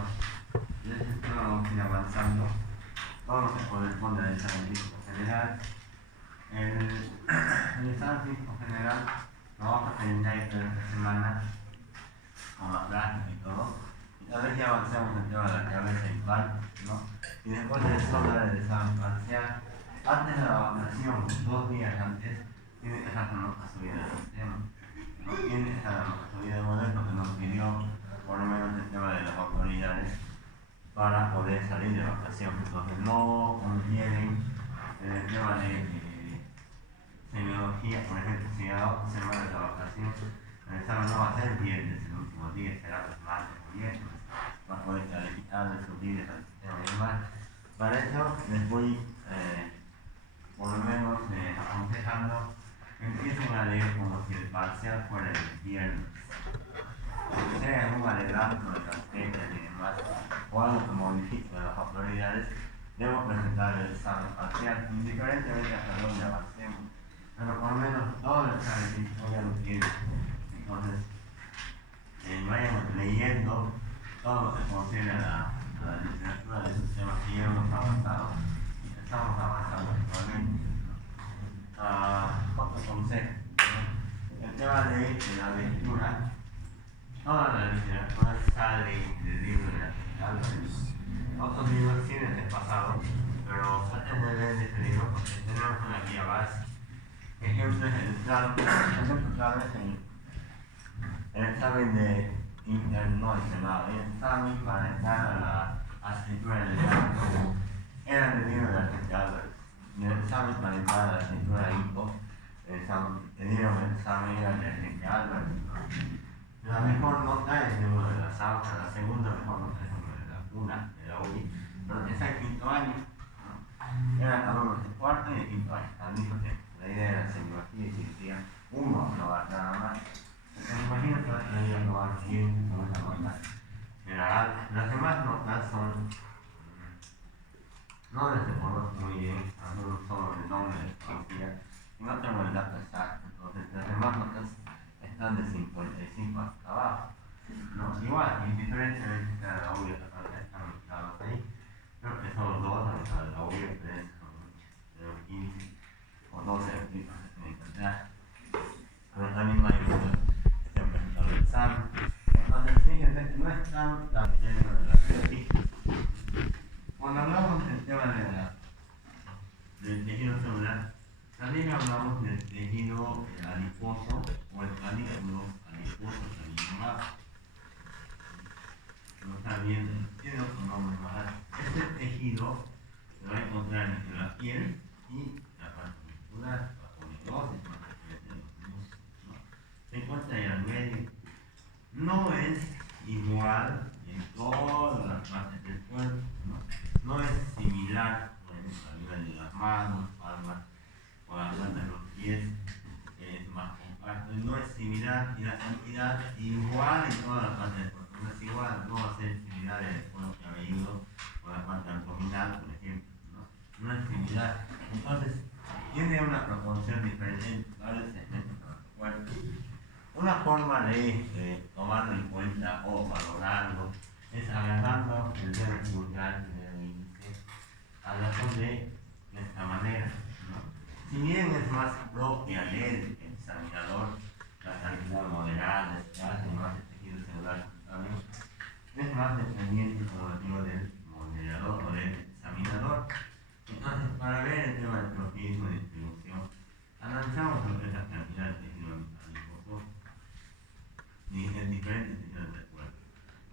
sistemas vamos a ir avanzando. Todo lo que corresponde al examen físico general. El examen físico general lo vamos a terminar esta semana con la práctica y todo. Y a ver si avancemos en el tema de la cabeza y pan, ¿no? Y después de eso dar el examen parcial. Antes de la vacación, 2 días antes, tiene que dejar una subida del sistema. No tiene que dejar una subida de modelo que nos pidió por lo menos el tema de las autoridades para poder salir de vacación. Entonces no convienen el tema de semiología, por ejemplo, si a 2 semanas de vacación, el examen no va a ser viernes, el último día será pues martes o viernes, para poder calificar, subir el sistema y demás. Para eso les voy por lo menos aconsejando que empiecen a leer como si el parcial fuera el viernes. Sea un adelanto de las fechas y demás, o algo que modifique las autoridades, debo presentar el examen parcial, indiferentemente hasta dónde avancemos. Pero por lo menos todo el examen ya lo tiene. Entonces, vayan leyendo todo lo que concierne a la literatura de esos temas que ya hemos avanzado. Estamos avanzando actualmente. Otro consejo, ¿no? El tema de la lectura. Toda la literatura sale del libro de la general. Otros libros tienen el pasado, pero traten de leer este libro porque tenemos una guía base. Ejemplo es el examen de internacional, el examen para entrar a la escritura del examen. Era el libro de la general. Y el examen para entrar a la escritura de INCO, el libro del examen era de la general. La mejor nota es el número de la SAUCA, la segunda mejor nota es el número de la UNA, de la UI, pero esa es el quinto año, ¿no? Eran alumnos de cuarto y de quinto año, al mismo tiempo. La idea era semiología y cirugía, uno aprobar nada más. Me imagino que la idea es aprobar 100 con esa nota. Las demás notas son, no las reconozco muy bien, algunos solo el nombre de cirugía, y no tengo el dato exacto, entonces las demás notas están de 55 hasta abajo, ¿no? Igual, indiferentemente sea la obvia están ubicados ahí, creo que son 2 a mitad de la obvia, 3 de los 15 o 12 artículos que se encontrar. Pero también hay muchos que se han presentado el examen. Entonces, fíjense, no es tan lleno de la teoría. Cuando hablamos del tema del tejido celular, también hablamos del tejido adiposo o el folículo adiposo celular. No está bien, tiene otro nombre más. Este tejido se va a encontrar entre la piel y la parte muscular, la polinegosis, se encuentra ahí al medio. No es igual en todas las partes del cuerpo, no es similar, por ejemplo, a nivel de las manos, palmas o la planta de los pies, es más compacto, no es similar y la cantidad igual en todas las partes del cuerpo, no es igual, no va a ser similar en el cuero cabelludo o la parte abdominal, por ejemplo, no es similar. Entonces, tiene una proporción diferente en varios segmentos de nuestro cuerpo. Una forma de tomarlo en cuenta o valorarlo es agarrando el dedo pulgar y el dedo índice, hablando de esta manera, ¿no? Si bien es más propia del examinador, la cantidad moderada, espacio y más de tejido celular, es más dependiente, como digo, del moderador o del examinador. Entonces, para ver el tema del tropismo y distribución, analizamos lo que es la cantidad de tejido adiposo en diferentes tejidos del cuerpo,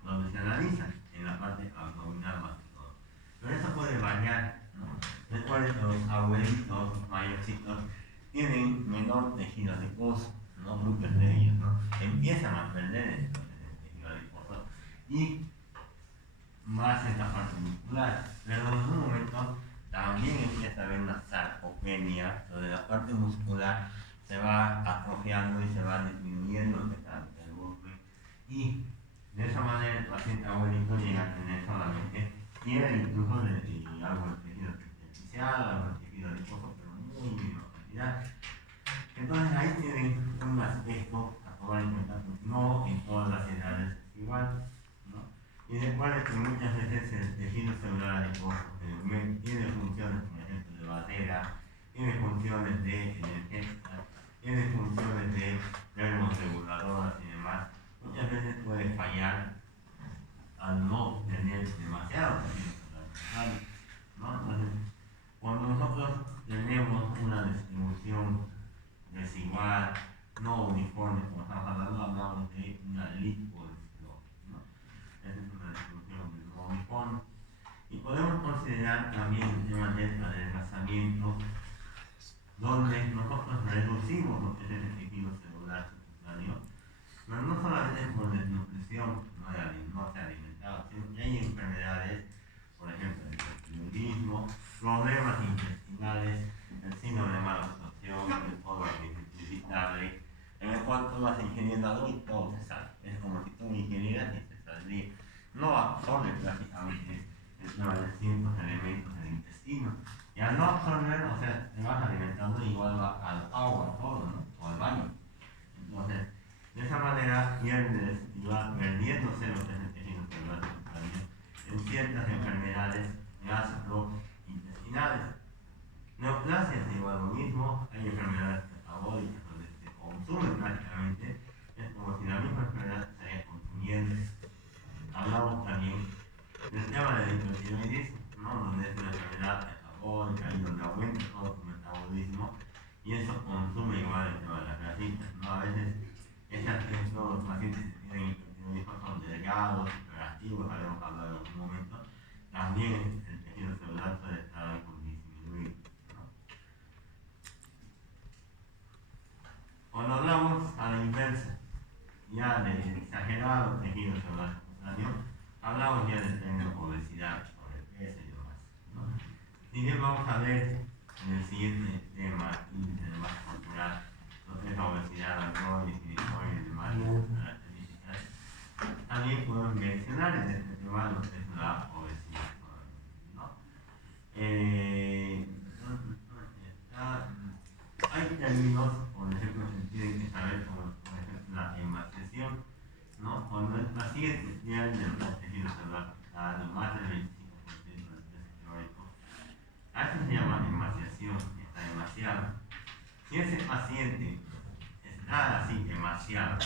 donde se analizan en la parte abdominal más que todo. Pero eso puede variar, ¿no? Recuerden que los abuelitos, los mayorcitos, tienen menor tejido adiposo, ¿no? Muchos de ellos, ¿no? Empiezan a perder el tejido adiposo y más en la parte muscular, pero en un momento también empieza a haber una sarcopenia, donde la parte muscular se va atrofiando y se va disminuyendo el volumen, y de esa manera el paciente abuelito llega a tener solamente piel, incluso algo de tejido superficial, algo de tejido adiposo, pero muy mínima cantidad. Entonces ahí tienen un aspecto a tomar en cuenta, pues no en todas las edades es igual, ¿no? y después que muchas veces el tejido celular adiposo tiene funciones, por ejemplo, de barrera, tiene funciones de energética, tiene funciones de termorreguladoras y demás. Muchas veces puede fallar al no tener demasiado tejido celular, ¿no? Entonces, cuando nosotros tenemos una distribución desigual, no uniforme, como estamos hablando, hablamos de una lipodistrophia, ¿no? Esa es una distribución de no uniforme. Y podemos considerar también el tema del adelgazamiento, donde nosotros reducimos lo que es el tejido celular subcutáneo, pero no solamente por desnutrición, no se ha alimentado, sino que hay enfermedades, por ejemplo, el hipertiroidismo, problemas intestinales, el síndrome de mala absorción, el colon irritable, en el cual tú vas ingiriendo algo y todo se sale. Es como si tú ingirieras y se saldría. No absorbe prácticamente los distintos elementos del intestino. Y al no absorber, o sea, te vas alimentando y igual va al agua, todo, ¿no? O al baño. Entonces, de esa manera pierdes y va perdiéndose lo que es el tejido celular subcutáneo en ciertas enfermedades gastrointestinales. Neoplasias igual lo mismo, hay enfermedades metabólicas donde se consume prácticamente, es como si la misma enfermedad se estaría consumiendo. Hablamos también del tema del hipertiroidismo, ¿no? Donde es una enfermedad metabólica y donde aumenta todo su metabolismo y eso consume igual el tema de las grasitas, ¿no? A veces todos los pacientes que tienen hipertiroidismo son delgados, hiperactivos, habíamos hablado en algún momento, también el tejido celular puede estar disminuido, ¿no? Cuando hablamos a la inversa, ya de exagerado tejido celular subcutáneo, hablamos ya del término obesidad, sobrepeso y demás, ¿no? Si bien vamos a ver en el siguiente tema, índice de masa corporal, lo que es la obesidad, alcohol, disminución y demás características, también podemos mencionar en este tema lo que es la obesidad, ¿no? Hay términos, por ejemplo, se tienen que saber, como por ejemplo la emaciación, ¿no? Cuando el paciente pierde el tejido celular, más del 25% del peso teórico, a eso se llama emaciación, está demasiado. Si ese paciente está así demasiado,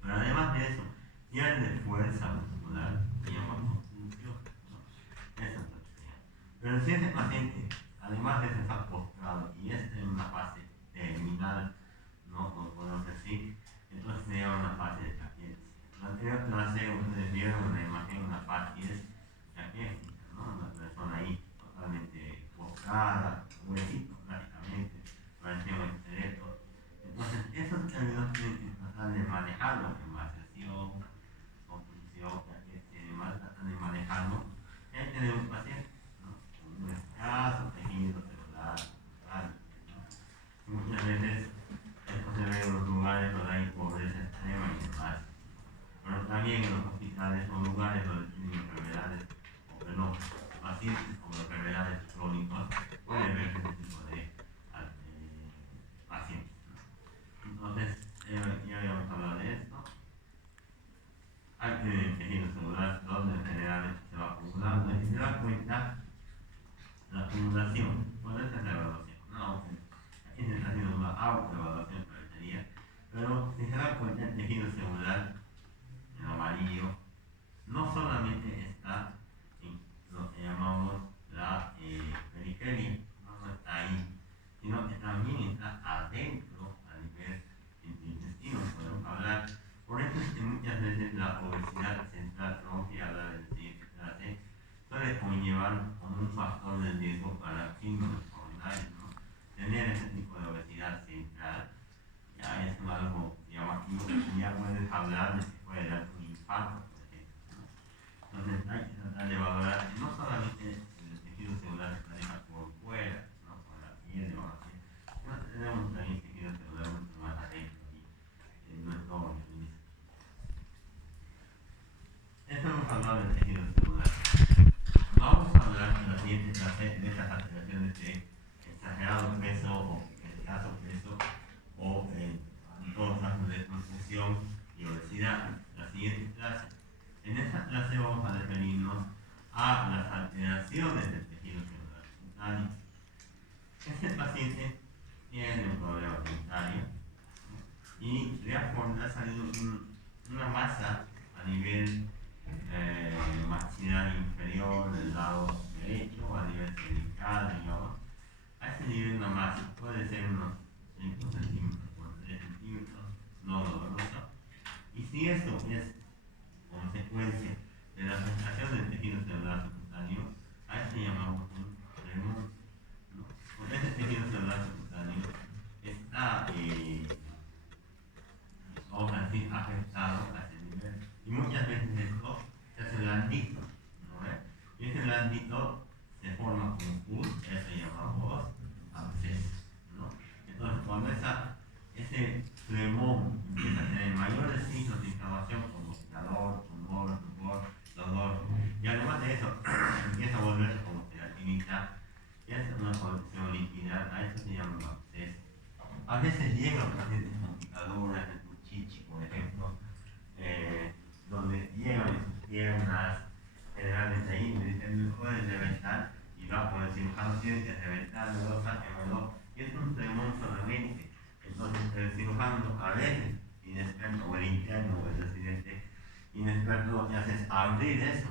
pero además de eso, pierde fuerza muscular, se llama confusión, ¿no? Eso es lo que se llama. Pero si ese paciente, además de eso, está postrado y es en una fase terminal, ¿no? Como podemos decir, entonces se llama una fase de taquiexia. Ustedes vieron una imagen, una fase taquiexia, ¿no? Una persona ahí totalmente postrada, huesito prácticamente, parece un esqueleto. Entonces, esos términos tienen que tratar de manejarlo, emaciación, confusión, taquiexia y demás, tratan de manejarlo. Y hay que tener un paciente, ¿no? Con un escaso tejido celular, ¿no? Muchas veces esto se ve en los lugares donde hay pobreza extrema y demás. Pero también en los hospitales son lugares donde tienen enfermedades, o perdón, pacientes con enfermedades crónicas, pueden ver este tipo de pacientes, ¿no? Entonces, ya habíamos hablado de esto. Hay tejido celular donde en general se va acumulando y si se da cuenta, la acumulación, bueno, esta es la evaluación, no, aquí se está haciendo una autoevaluación, parecería, pero si se da cuenta, el tejido celular en amarillo no solamente está en lo que llamamos la periferia, no está ahí, sino que también está adentro a nivel intestino, podemos hablar. Por eso es que muchas veces la obesidad central, que vamos a hablar en la siguiente clase, suele conllevar como un factor de riesgo para síndromes coronarios, ¿no? Tener ese tipo de obesidad central ya es algo llamativo, ya puedes hablar de que puede dar un infarto, por ejemplo, ¿no? Entonces hay que tratar de valorar no solamente el tejido celular que está por fuera, ¿no? Por la piel, o así, sino que tenemos también tejido celular mucho más adentro y en nuestro organismo. Esto hemos hablado del tejido celular. Vamos a hablar en la siguiente clase de estas alteraciones de exagerado peso o escaso peso o en todos casos de desnutrición y obesidad. La siguiente clase. En esta clase vamos a referirnos a las alteraciones del tejido celular cutáneo. Este paciente tiene un problema cutáneo y le ha salido una masa a nivel maxilar inferior del lado derecho, a nivel cervical, digamos. A este nivel una masa puede ser unos 5 centímetros por 3 centímetros, no doloroso. Y si esto es consecuencia de la afectación del tejido celular subcutáneo, a esto llamamos un remor, ¿no? Con este tejido celular subcutáneo está, vamos a decir, afectado a ese nivel. Y muchas veces esto se hace blandito, ¿no? Y ese blandito se forma con pus, eso llamamos absceso, ¿no? Entonces, cuando ese flemón empieza a tener mayores signos de inflamación como calor, tumor, dolor, y además de eso empieza a volverse como queratinita, y es una condición líquida, a eso se llama absceso. A veces llegan pacientes con picaduras en tu chichi, por ejemplo, donde llegan en sus piernas, generalmente ahí me dicen, me puedes reventar, y va por el cirujano, tiene que reventarlo, sáquenmelo, y es un flemón solamente. Entonces el cirujano a veces, inexperto, o el interno, o el residente inexperto, lo que hace es abrir eso,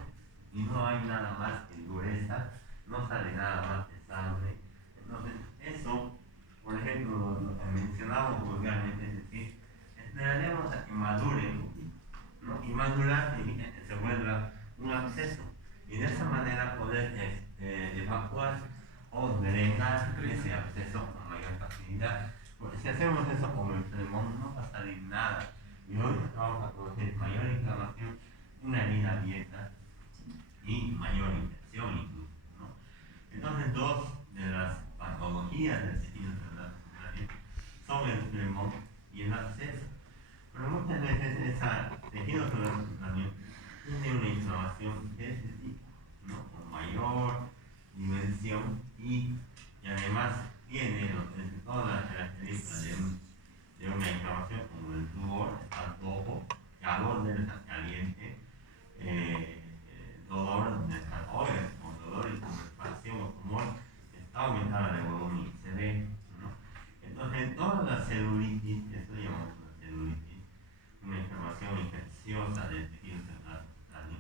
y no hay nada más que dureza, no sale nada más que sangre. Entonces eso, por ejemplo, lo que mencionamos vulgarmente, es decir, esperaremos a que madure un poquito, ¿no? Y madurar significa que se vuelva un absceso, y de esa manera poder evacuar o drenar ese absceso con mayor facilidad. Porque si hacemos eso con el flemón no va a salir nada, y hoy vamos a producir mayor inflamación, una herida abierta y mayor infección incluso, ¿no? Entonces, dos de las patologías del tejido celular subcutáneo son el flemón y el absceso. Pero muchas veces ese tejido celular subcutáneo tiene una inflamación de este tipo, ¿no? Con mayor dimensión y además tiene todas las características de una inflamación como el rubor, está rojo, calor del estar caliente, dolor de estar con dolor y conversación o tumor, está aumentada de volumen y se ve, ¿no? Entonces, en todas las celulitis, esto llamamos una celulitis, una inflamación infecciosa del tejido celular subcutáneo,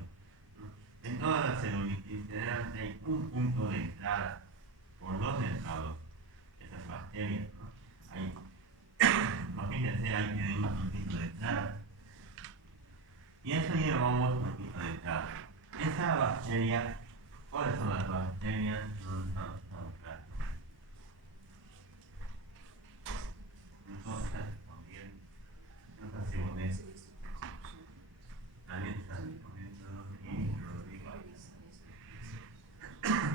¿no? En todas las celulitis generalmente hay un punto de entrada por los lados, esas bacterias, ¿no? Hay, imagínense, ahí tienen un puntito de entrada. Y eso llamamos puntito de entrada. Esa bacteria, ¿cuáles son las bacterias? Entonces, también, notaciones, también están disponibles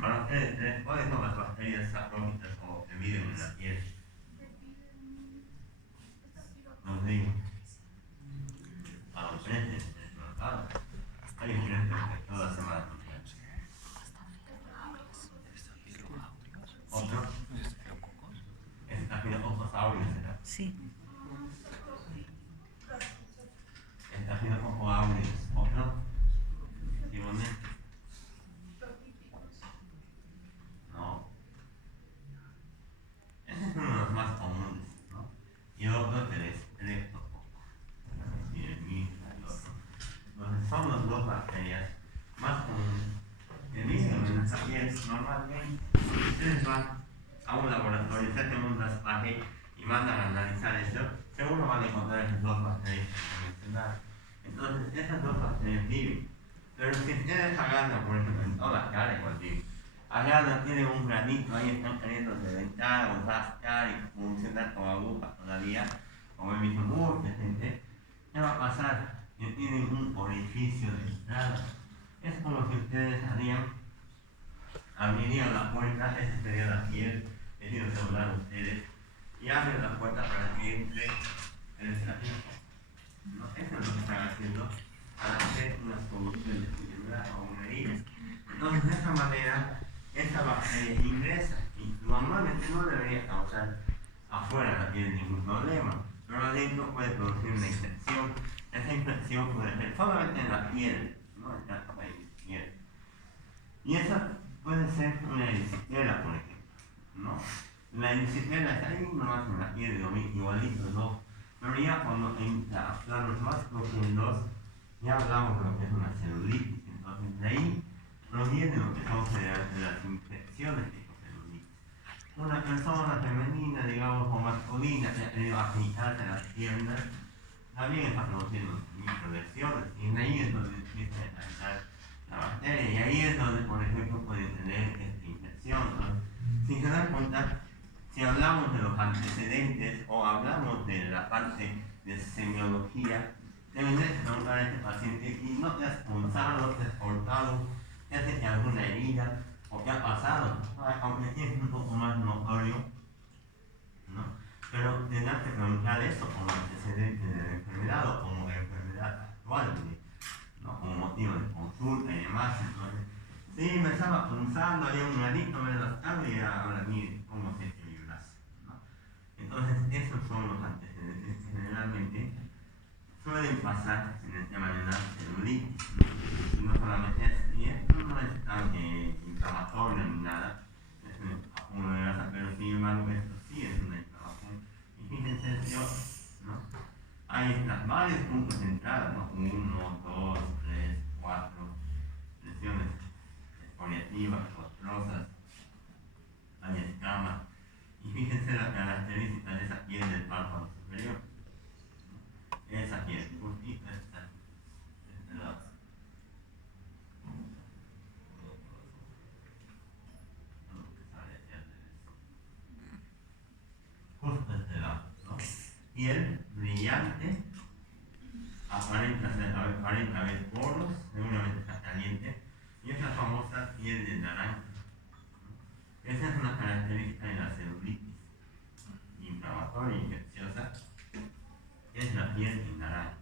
para ustedes, ¿cuáles son las bacterias sacrófitas o que viven en la piel? Nos digo. A los frentes, hay frentes toda la semana. ¿Otro? Estafilococcus aureus, ¿será? Sí. Estafilococcus aureus. ¿Otro? ¿Sí, dónde? No. Ese es uno de los más comunes, ¿no? Y otro es el estreptococo. Y el mismo y otro. Entonces son las dos bacterias más comunes que viven en nuestra piel. Normalmente, ustedes van a un laboratorio, se hacen un raspaje y mandan a analizar eso, seguro van a encontrar esas dos bacterias que mencionaron. Entonces, esas dos bacterias viven. Pero si ustedes agarran, por ejemplo, en toda la cara, igual viven. Agarran, tienen un granito ahí, están queriendo reventar o rascar y funcionar con aguja todavía, como he visto mucha gente, ¿qué va a pasar? Que tienen un orificio de entrada. Es como si ustedes abrirían la puerta, esa sería la piel, tejido celular de ustedes, y abren la puerta para que entre el estafílococo. ¿No? Eso es lo que están haciendo al hacer una solución de fibra o una herida. Entonces, de esta manera, esta bacteria ingresa y normalmente no debería causar afuera la piel ningún problema, pero adentro puede producir una infección. Esa infección puede ser solamente en la piel, ¿no? La erisipela. Y esa puede ser una erisipela, por ejemplo, ¿no? La erisipela está ahí nomás en la piel, igualito, ¿no? Pero ya cuando en planos más profundos, ya hablamos de lo que es una celulitis. Entonces, de ahí proviene lo que son de las infecciones psicocelulitis. Una persona femenina, digamos, o masculina, que ha tenido aplicarse a las piernas, también está produciendo microlesiones, y de ahí es donde empieza a entrar la bacteria, y ahí es donde, por ejemplo, puede tener esta infección, ¿no? Si se dan cuenta, si hablamos de los antecedentes o hablamos de la parte de semiología, deben de preguntar a este paciente y no te has punzado, te has cortado, te has hecho alguna herida o qué ha pasado, aunque es un poco más notorio, ¿no? Pero tendrás que preguntar eso como antecedente de la enfermedad o como enfermedad actual, ¿no? Como motivo de consulta y demás. Entonces, sí, me estaba punzando, había un granito, me lo estaba y ahora mire cómo se echa mi brazo, ¿no? Entonces, esos son los antecedentes que generalmente suelen pasar en el tema de la celulitis. Y no solamente es, y esto no es tan inflamatorio ni nada, es un acúmulo de grasa, pero sin embargo esto sí es una inflamación. Y fíjense, yo, ¿no? Hay varios puntos de entrada, ¿no? 1, 2, 3, 4 lesiones exfoliativas, rostrosas, hay escamas. Y fíjense las características de esa piel del párpado superior. Esa piel cortita, este lado. Justo este lado, ¿no? Piel brillante, aparenta ver poros, seguramente está caliente, y es la famosa piel de naranja. Esa es una característica de la celulitis inflamatoria e infecciosa, es la piel de naranja,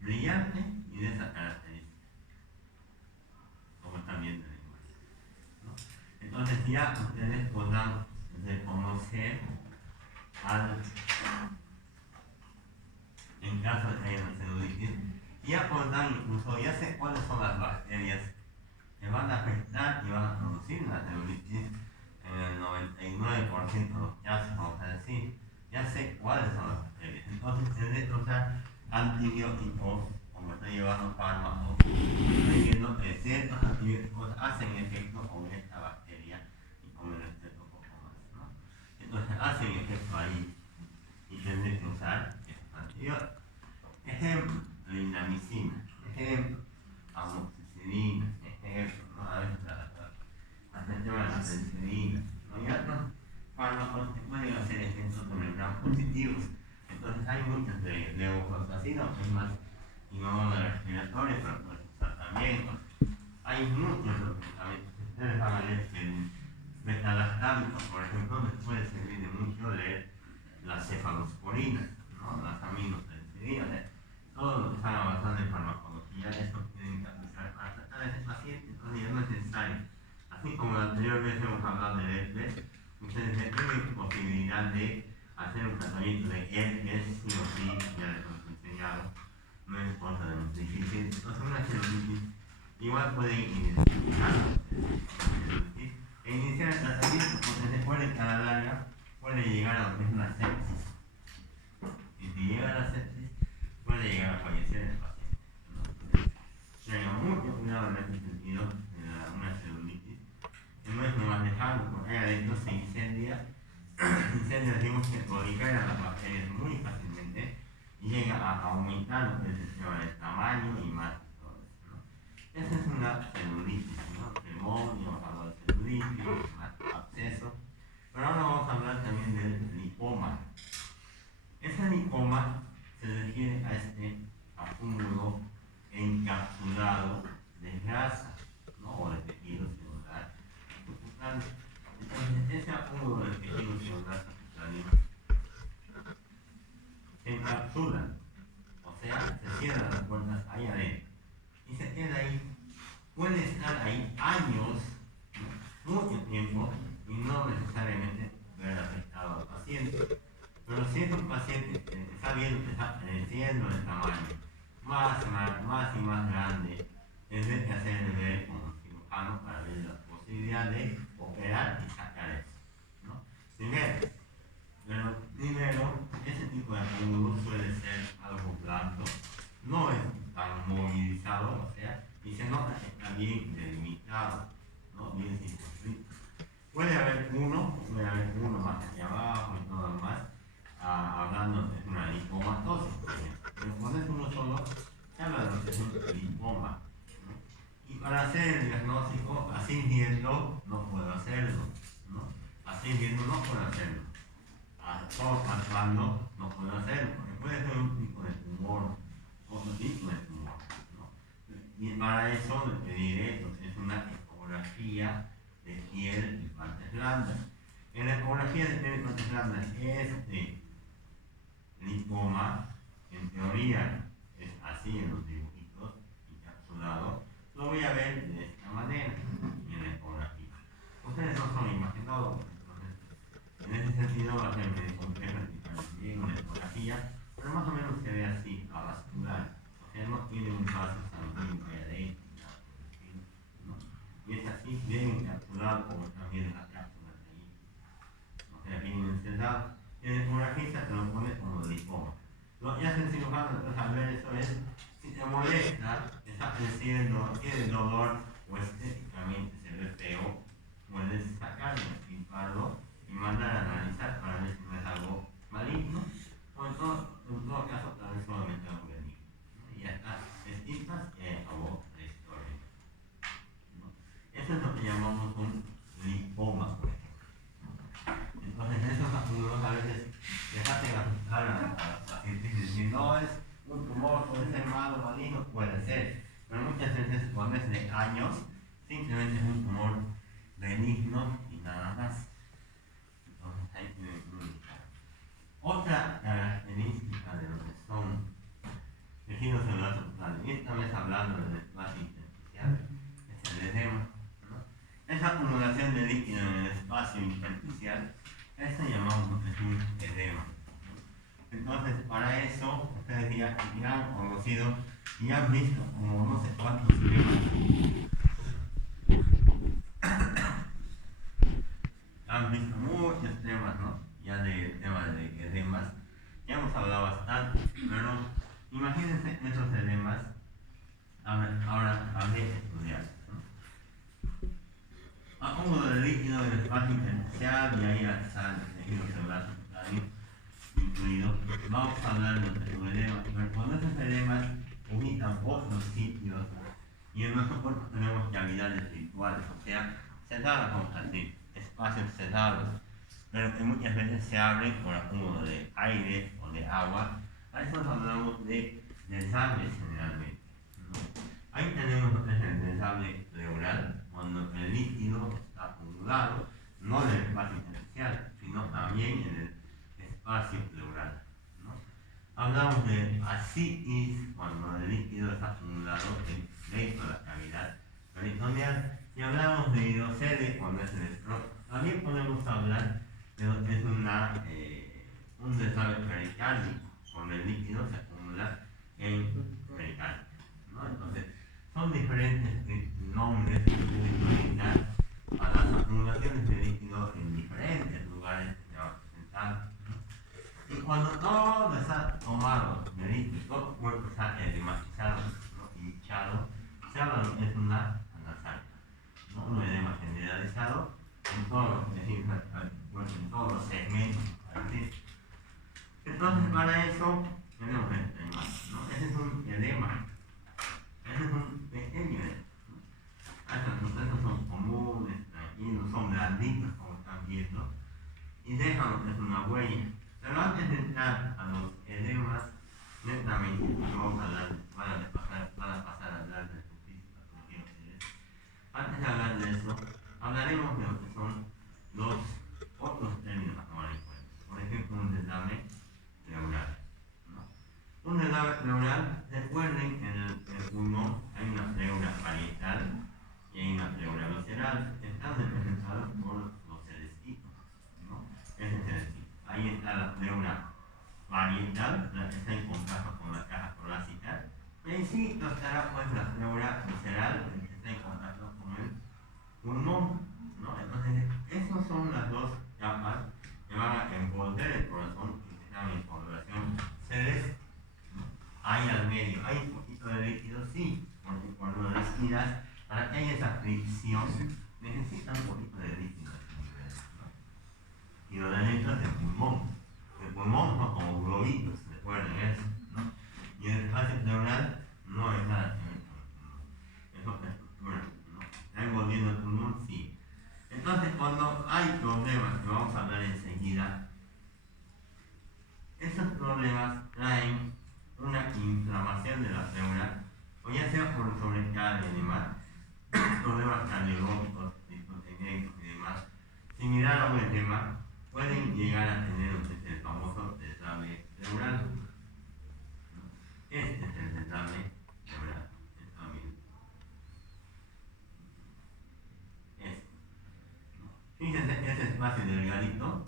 brillante y de esa característica, como están viendo en la imagen, ¿no? Entonces ya ustedes podrán reconocer en caso de que haya una celulitis, ya podrán incluso, ya sé cuáles son las bacterias que van a afectar y van a producir la celulitis en el 99% de los casos, vamos a decir, ya sé cuáles son las bacterias. Entonces tendré que usar antibióticos, como estoy llevando fármacos, estoy viendo que ciertos antibióticos hacen efecto con esta bacteria y con el estreptococcus, ¿no? Entonces hacen efecto ahí y tendré que usar estos antibióticos. Ejemplo, lindamicina, ejemplo, amoxicilina, ejemplo, ¿no? A veces hasta el tema de la penicilina, ¿no? Y otros fármacos que pueden hacer efectos con el gran positivos. Entonces hay muchos de levofloxacina, que es más inodoro respiratorio, pero puede usar también. Hay muchos medicamentos. Ustedes van a ver que el beta-lactámico, por ejemplo, les puede servir de mucho leer las cefalosporinas, ¿no? Las aminopenicilinas, todo lo que están avanzando en farmacología, eso tienen que aplicar para tratar a ese paciente, entonces no es necesario. Así como anteriormente hemos hablado de herpes, ustedes tienen posibilidad de hacer un tratamiento de herpes, sí o sí, ya les hemos enseñado, no es cosa de los difíciles. Entonces una celulitis igual pueden identificar e iniciar el tratamiento, porque después de cada larga puede llegar a lo que es una sepsis. Y si llega a la sepsis, puede llegar a fallecer el paciente, ¿no? Tengan mucho cuidado en ese sentido de una celulitis, que no es nomás dejarlo, porque ahí adentro se incendia, decimos que proliferan las bacterias muy fácilmente y llega a aumentar lo que es el tema del tamaño y más todo eso, ¿no? Esa es una celulitis, ¿no? Pneumonia, vamos a hablar de celulitis, absceso, pero ahora vamos a hablar también del lipoma. Ese lipoma se refiere a este acúmulo encapsulado de grasa, ¿no? O de tejido celular subcutáneo. Entonces, ese acúmulo de tejido celular subcutáneo se encapsula, o sea, se cierran las puertas ahí adentro y se queda ahí. Puede estar ahí años, ¿no? Mucho tiempo, y no necesariamente ver afectado al paciente. Pero si es un paciente que está viendo que está creciendo de tamaño, más y más grande, tendré que manera de operar y sacar eso, ¿no? Primero, ese tipo de acúmulo suele ser algo blando, no es tan movilizado, o sea, y se nota que está bien delimitado, ¿no? Bien circunscrito. Puede haber uno más hacia abajo y todo lo más, hablando de una linfomatosis, por ejemplo. Pero cuando es uno solo, se habla de lo que es un linfoma, ¿no? Y para hacer el diagnóstico, así viendo, no puedo hacerlo, ¿no? Así viendo, no puedo hacerlo. Actuando, no puedo hacerlo, porque puede ser un tipo de tumor, otro tipo de tumor, ¿no? Y para eso le pediré lo que es una ecografía de piel y partes blandas. En la ecografía de piel y partes blandas, este linfoma, en teoría, es así en los dibujitos, encapsulado, lo voy a ver de esta manera en la ecografía. Ustedes no son imaginólogos, entonces, en ese sentido va a ser medio complejo explicar bien una ecografía, pero más o menos se ve así, avascular. O sea, no tiene un vaso sanguíneo ahí adentro, ¿no? Y es así, bien encapsulado como también las cápsulas de ahí. O sea, bien encerrado. En el ecografista se lo pone como linfoma. Lo que hace el cirujano entonces al ver eso es, si te molesta, está creciendo, tiene dolor o estéticamente se ve feo, puedes sacarlo, limpiarlo y mandar a analizar para ver si no es algo maligno o en todo caso tal vez solamente algo benigno, ¿no? Y ya está, estigmas y acabó la historia, ¿no? Eso es lo que llamamos un linfoma, por ejemplo. Entonces esos acúmulos a veces les hacen asustar a los pacientes y decir, no, es un tumor, puede ser malo, maligno, puede ser, pero muchas veces cuando es de años, simplemente es un tumor benigno y nada más. Entonces ahí tienen que ubicar. Otra característica de lo que son tejidos celulares totales, y esta vez hablando del espacio intersticial, es el edema, ¿no? Esa acumulación de líquido en el espacio intersticial, eso llamamos un edema, ¿no? Entonces, para eso, ustedes ya han conocido y han visto como no sé cuántos temas. Han visto muchos temas, ¿no? Ya de tema de edemas. Ya hemos hablado bastante, pero imagínense esos edemas. Ahora habría que estudiar, ¿no? Acúmulo de líquido en el espacio intersticial y ahí está el tejido celular subcutáneo incluido. Vamos a hablar de los edemas, pero cuando esos edemas ubican otros sitios y en nuestro cuerpo tenemos cavidades virtuales, o sea, cerradas, vamos a decir, espacios cerrados, pero que muchas veces se abren por acúmulo de aire o de agua. A eso hablamos de desables generalmente, ¿no? Ahí tenemos lo que es el desable pleural, cuando el líquido está acumulado, no en el espacio intersticial, sino también en el espacio pleural, ¿no? Hablamos de ascitis, cuando el líquido está acumulado dentro de la cavidad peritoneal, y hablamos de hidrocele cuando es el escroto. También podemos hablar de lo que es un desagüe pericárdico, cuando el líquido se acumula en pericárdico, ¿no? Entonces, son diferentes nombres que se pueden utilizar a las acumulaciones de líquido en diferentes lugares que se van presentando, ¿no? Y cuando todo está tomado de líquido, todo el cuerpo está edematizado, ¿no? Hinchado, se habla de lo que es una anasalgia, ¿no? Un edema generalizado en todos los segmentos, ¿sí? Entonces, para eso tenemos el edema, ¿no? Ese es un edema, ese es un pequeño edema, ¿no? Estos procesos son comunes, tranquilos, son blanditos, como están viendo, y dejan lo que es una huella. Pero antes de entrar a los edemas, netamente, vamos a hablar, van a pasar a hablar de su física, como quiero decir. Antes de hablar de eso, hablaremos de lo que son los otros términos a tomar en cuenta. Por ejemplo, un desame pleural, ¿no? Un desame pleural, recuerden que en el pulmón hay una pleura parietal y hay una pleura visceral. Están representados por los celestitos, ¿no? Ese es el tipo. Ahí está la pleura parietal, la que está en contacto con la caja torácica. Y ahí sí estará pues la pleura visceral, que está en contacto con el pulmón, ¿no? Entonces, esas son las dos capas que van a envolver el corazón y que están en coloración celeste. Hay al medio, hay un poquito de líquido, sí, porque cuando respiras, para que haya esa fricción, necesita un poquito de líquido, ¿no? Y lo de adentro es el pulmón. El pulmón son como globitos, recuerden eso, ¿no? Y el espacio pleural no es nada que ver con el pulmón. Es otra estructura, ¿no? ¿Está envolviendo el pulmón? Sí. Entonces, cuando hay problemas, que vamos a hablar enseguida, esos problemas traen una inflamación de la pleura, o ya sea por sobrecarga y demás, problemas cardiológicos, discotenéticos y demás, similar a un edema, pueden llegar a tener el famoso desagüe pleural. Este es el desagüe pleural, está bien. Fíjense que ese espacio delgadito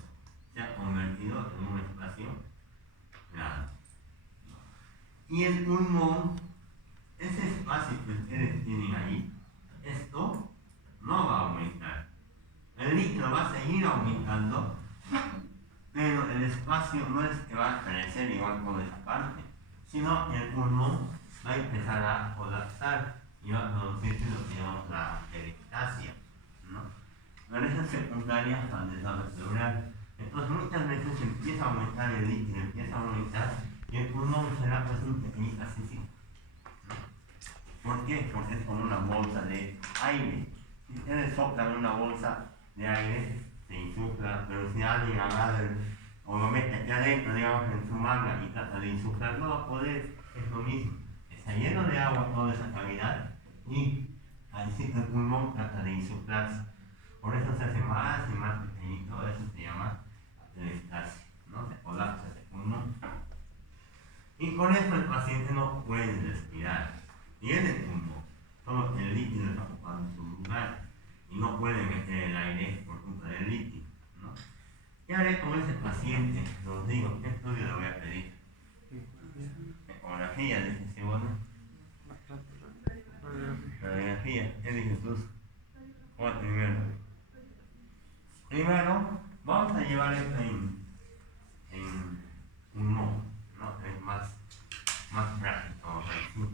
se ha convertido en un espacio grande. Y el pulmón, ese espacio que ustedes tienen ahí, esto no va a aumentar. El líquido va a seguir aumentando, pero el espacio no es que va a crecer igual por esa parte, sino que el pulmón va a empezar a colapsar y va a producirse lo que llamamos la peristalsia, ¿no? Reacciones secundarias al desagüe pleural. Entonces muchas veces empieza a aumentar el líquido, empieza a aumentar y el pulmón será pues un pequeñito así. ¿Por qué? Porque es como una bolsa de aire. Si ustedes soplan una bolsa de aire, se insufla, pero si alguien agarra o lo mete aquí adentro, digamos, en su manga y trata de insuflar, no va a poder, es lo mismo. Está lleno de agua toda esa cavidad y ahí sí el pulmón trata de insuflarse. Por eso se hace más y más pequeñito, eso se llama peristalsia, ¿no? Se colapsa ese pulmón. Y por eso el paciente no puede respirar. Tiene el pulmón, solo el líquido está ocupando su lugar y no puede meter el aire por culpa del líquido, ¿no? ¿Qué haré con ese paciente? Los digo, ¿qué estudio le voy a pedir? Ecografía, dice Simona. Radiografía, ¿qué dices tú? ¿Cuál primero? Primero, vamos a llevar esto en pulmón, ¿no? Es más práctico, vamos a decir.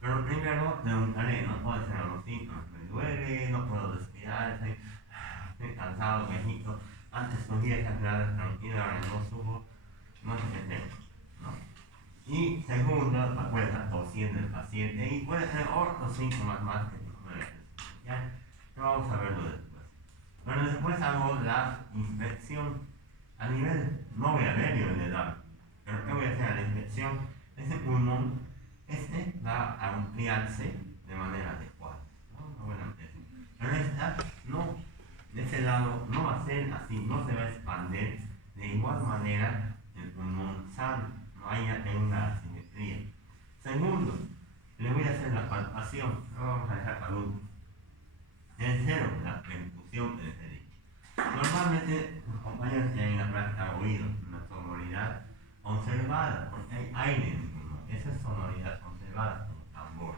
Pero primero preguntaré, no puedo hacer los síntomas, me duele, no puedo respirar, estoy cansado, viejito, antes cogía esas gradas tranquilas, ahora no subo, no sé qué tengo, ¿no? Y segundo, puede estar tosiendo el paciente y puede tener otros síntomas más que no puede ya vamos a verlo después. Bueno, después hago la inspección a nivel, no voy a ver yo el edad, pero ¿qué voy a hacer a la inspección? Ese pulmón, va a ampliarse de manera adecuada, ¿no? Una buena ampliación. Pero esta no, de ese lado no va a ser así, no se va a expandir de igual manera el pulmón sano, no hay una asimetría. Segundo, le voy a hacer la palpación, no vamos a dejar para último. Tercero, la percusión periférica. Normalmente los compañeros tienen la práctica oído, una sonoridad conservada, porque hay aire en el pulmón, esa es sonoridad conservada como tambor,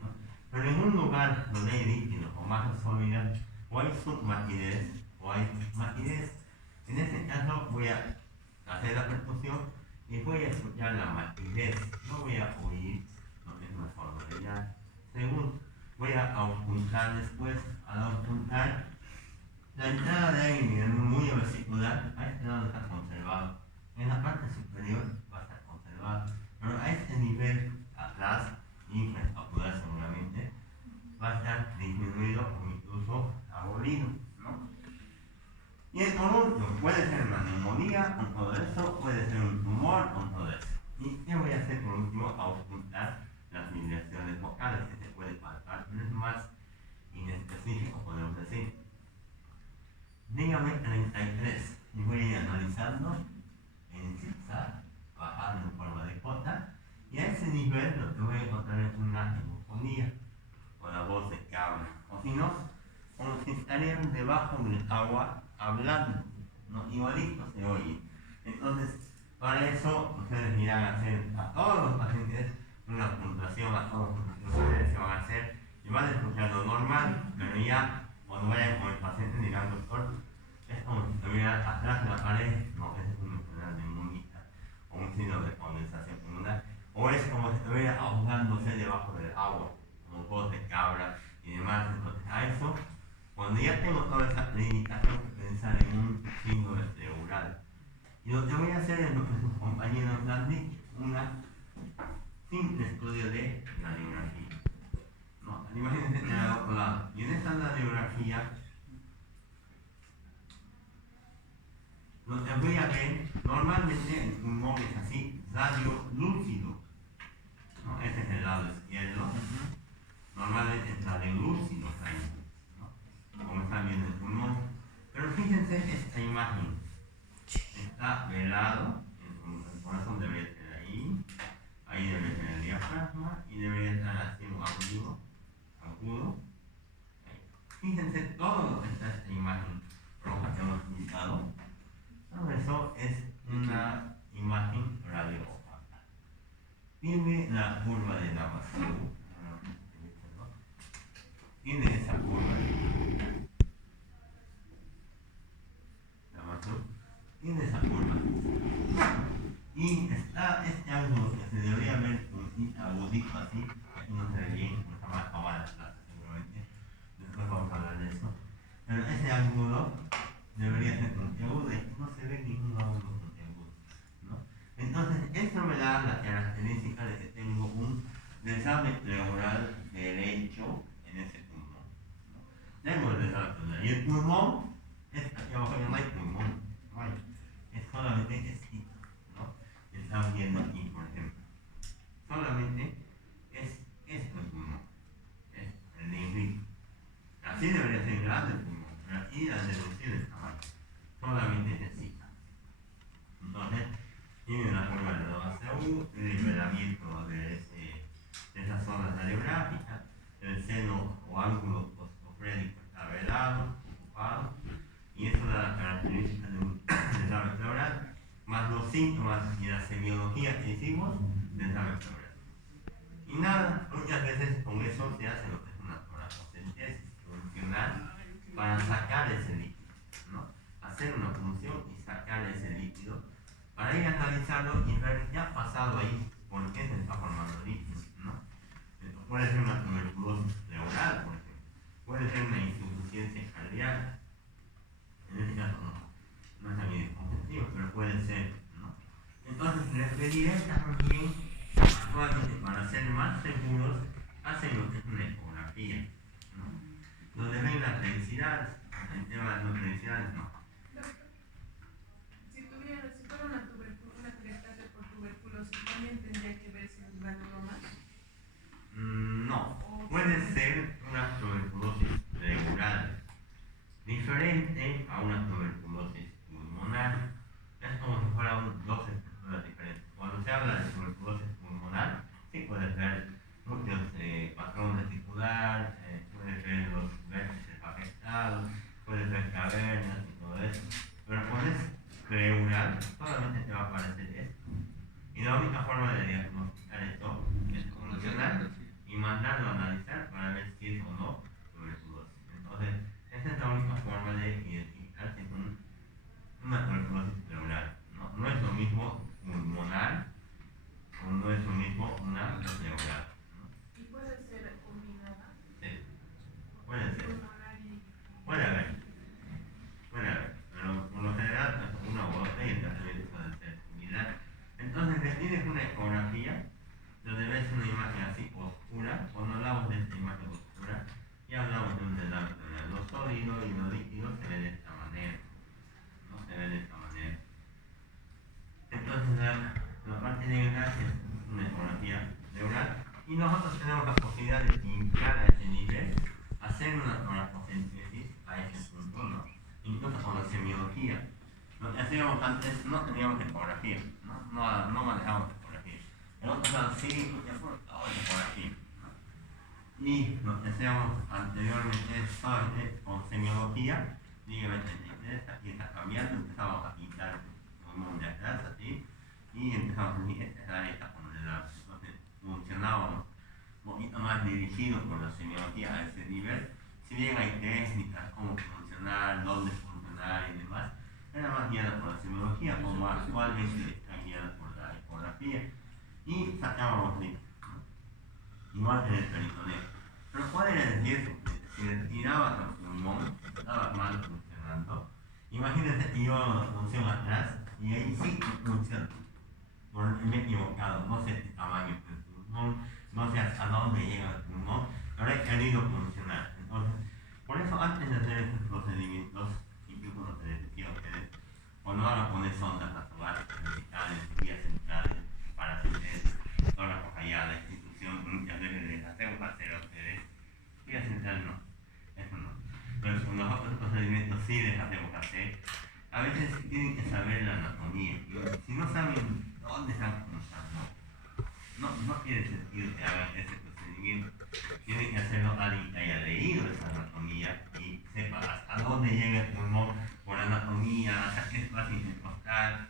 ¿no? Pero en un lugar donde hay líquido o masa sólida, o hay submaquidez o hay maquidez, en este caso voy a hacer la percusión y voy a escuchar la maquidez, no voy a oír lo que es una sonoridad. Segundo, voy a auscultar después, al auscultar la entrada de aire en el murmullo vesicular, a este lado está conservado, en la parte superior va a estar conservado, pero a este nivel atrás, infraescapular seguramente, va a estar disminuido o incluso abolido, ¿no? Y por último, puede ser una neumonía con todo eso, puede ser un tumor con todo eso. ¿Y qué voy a hacer por último? Auscultar las vibraciones vocales que se puede palpar, no es más inespecífico, podemos decir. Dígame 33 y voy a ir analizando en zigzag, bajando en forma de cota, y a ese nivel lo que voy a encontrar es una eufonía o la voz de que habla, o si no, como si estarían debajo del agua hablando, ¿no? Igualito se oye. Entonces, para eso ustedes irán a hacer a todos los pacientes una puntuación, a todos los pacientes se van a hacer y van a escuchar lo normal, pero ya cuando vayan con el paciente digan, doctor, es como si estuviera atrás de la pared, no, esa es una enfermedad neumonía o un signo de condensación pulmonar, o es como si estuviera ahogándose debajo del agua, como voz de cabra y demás. Entonces, a eso, cuando ya tengo toda esa clínica, tengo que pensar en un signo pleural. Y lo que voy a hacer es lo que sus compañeros han dicho, una simple estudio de radiografía. No, imagínense en el otro lado. Y en esta radiografía, lo que voy a ver, normalmente el pulmón es así, radiolúcido. ¿No? Este es el lado izquierdo. Normalmente es radiolúcido ahí, ¿no? Como están viendo el pulmón. Pero fíjense esta imagen. Está velado, el corazón debería estar ahí, ahí debería tener el diafragma y debería estar así un agudo. Fíjense todo lo que está esta imagen roja que hemos pintado. Todo eso es una imagen radiofónica. Tiene la curva de Damasceno. Tiene esa curva de Damasceno. Tiene esa curva. Y está este ángulo que se debería ver un agudito así. Aquí no se ve bien, porque está más acabada la plaza seguramente. Después vamos a hablar de eso. Pero ese ángulo debería ser puntiagudo y no se ve ningún ángulo puntiagudo, ¿no? Entonces, esto me da la característica de que tengo un desagüe pleural derecho en ese pulmón, ¿no? Tengo el desagüe pleural. Y el pulmón, aquí abajo ya no hay pulmón, no hay. Es solamente este, ¿no? Estamos viendo aquí, por ejemplo. Solamente es este pulmón, es el linfítico. Así debería ser grande el pulmón, pero aquí al reducir el tamaño, solamente necesita. Entonces, tiene una curva de Damasceno, el nivelamiento de esa zona radiográfica, el seno o ángulo postofrénico está velado, ocupado, y eso da la característica de un desagüe pleural, más los síntomas y la semiología que hicimos del desagüe pleural. Y nada, muchas veces con eso se hace lo que es una toracocentesis funcional para sacar ese líquido, ¿no? Hacer una función y sacar ese líquido para ir a analizarlo y ver qué ha pasado ahí, por qué se está formando líquido, ¿no? Esto puede ser una tuberculosis pleural, por ejemplo, puede ser una insuficiencia cardíaca, en este caso no es a nivel objetivo, pero puede ser, ¿no? Entonces, les pediré también, actualmente, para ser más seguros, hacen lo que es una ecografía, ¿no? Donde ven las densidades, el tema de las densidades, no. Si fuera una crestacia por tuberculosis, ¿también tendría que verse un granuloma? No, puede ser una tuberculosis pleural, diferente a una tuberculosis pulmonar. Es como si fueran dos estructuras diferentes. Cuando se habla de tuberculosis pulmonar, sí puedes ver muchos patrón reticular, puedes ver los vértices afectados, puedes ver cavernas y todo eso. Pero cuando es pleural, solamente te va a aparecer esto. Y la única forma de diagnosticar esto es convencional y mandarlo a analizar para ver si es o no tuberculosis. Entonces, esa es la única forma de identificar si es una tuberculosis pleural. No es lo mismo pulmonar o no es lo mismo una pleural. ¿Y puede ser combinada? Sí, puede ser. Pulmonar y... Puede haber. Pero por lo general, tanto una u otra y el tratamiento puede ser similar. Entonces, le tienes una ecografía donde ves una imagen así oscura. Cuando hablamos de esta imagen oscura, ya hablamos de un desagüe pleural. Lo sólido y lo líquido se ve de esta manera. No se ve de esta manera. Entonces, la parte negra es una ecografía pleural y nosotros tenemos la posibilidad de pinchar a ese nivel, hacer una toracocentesis a ese punto, ¿no? Incluso con la semiología. Lo que hacíamos antes, no teníamos ecografía, no manejábamos ecografía. El otro lado sí, ya fue todo ecografía, ¿no? Y lo que hacíamos anteriormente es solamente con semiología, dígame, aquí está cambiando, empezamos a pintar un pulmón de atrás, así, y empezamos a decir, esta es la esta condenada. Entonces, funcionábamos un poquito más dirigidos con la semiología a ese nivel, si bien hay técnicas, cómo funcionar, dónde funcionar y demás, era más guiada por la semiología, como actualmente está guiada por la ecografía, y sacábamos líquidos, ¿no? Igual en el peritoneo. Pero ¿cuál era el riesgo? Si le tirabas al pulmón, estaba mal funcionando, imagínate que yo la función atrás, y ahí sí funciona. Me he equivocado, no sé el tamaño del pulmón, no sé hasta dónde llega el pulmón, pero he querido funcionar. Entonces, por eso antes de hacer estos procedimientos, incluso lo que les decía a ustedes, cuando van a poner sondas naturales, verticales, vías centrales, paracentrales, toda la cojallada, la institución, muchas veces les hacemos hacer a ustedes, vía central no, eso no. Pero con los otros procedimientos sí les hacemos hacer. A veces tienen que saber la anatomía. Si no saben dónde están cruzando, no tiene sentido que hagan ese procedimiento. Tienen que hacerlo alguien que haya leído esa anatomía y sepa hasta dónde llega el pulmón por anatomía, hasta qué espacio intercostal,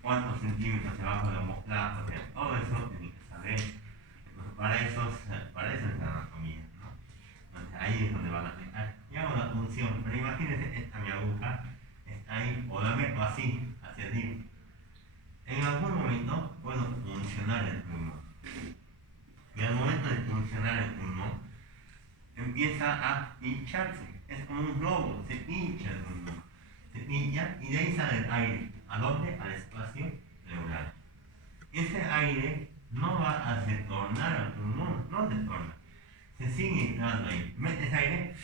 cuántos centímetros se va a demostrar, o sea, todo eso tienen que saber. Entonces, para eso es la anatomía, ¿no? Entonces, ahí es donde van a aplicar. Y hago la función, pero imagínense, esta mi aguja está ahí, o la meto así, hacia arriba. En algún momento puedo funcionar el pulmón. Y al momento de funcionar el pulmón, empieza a pincharse. Es como un globo, se pincha el pulmón. Se pincha y de ahí sale el aire. ¿A dónde? Al espacio pleural. Ese aire no va a retornar al pulmón, no retorna. Se sigue entrando ahí. Metes aire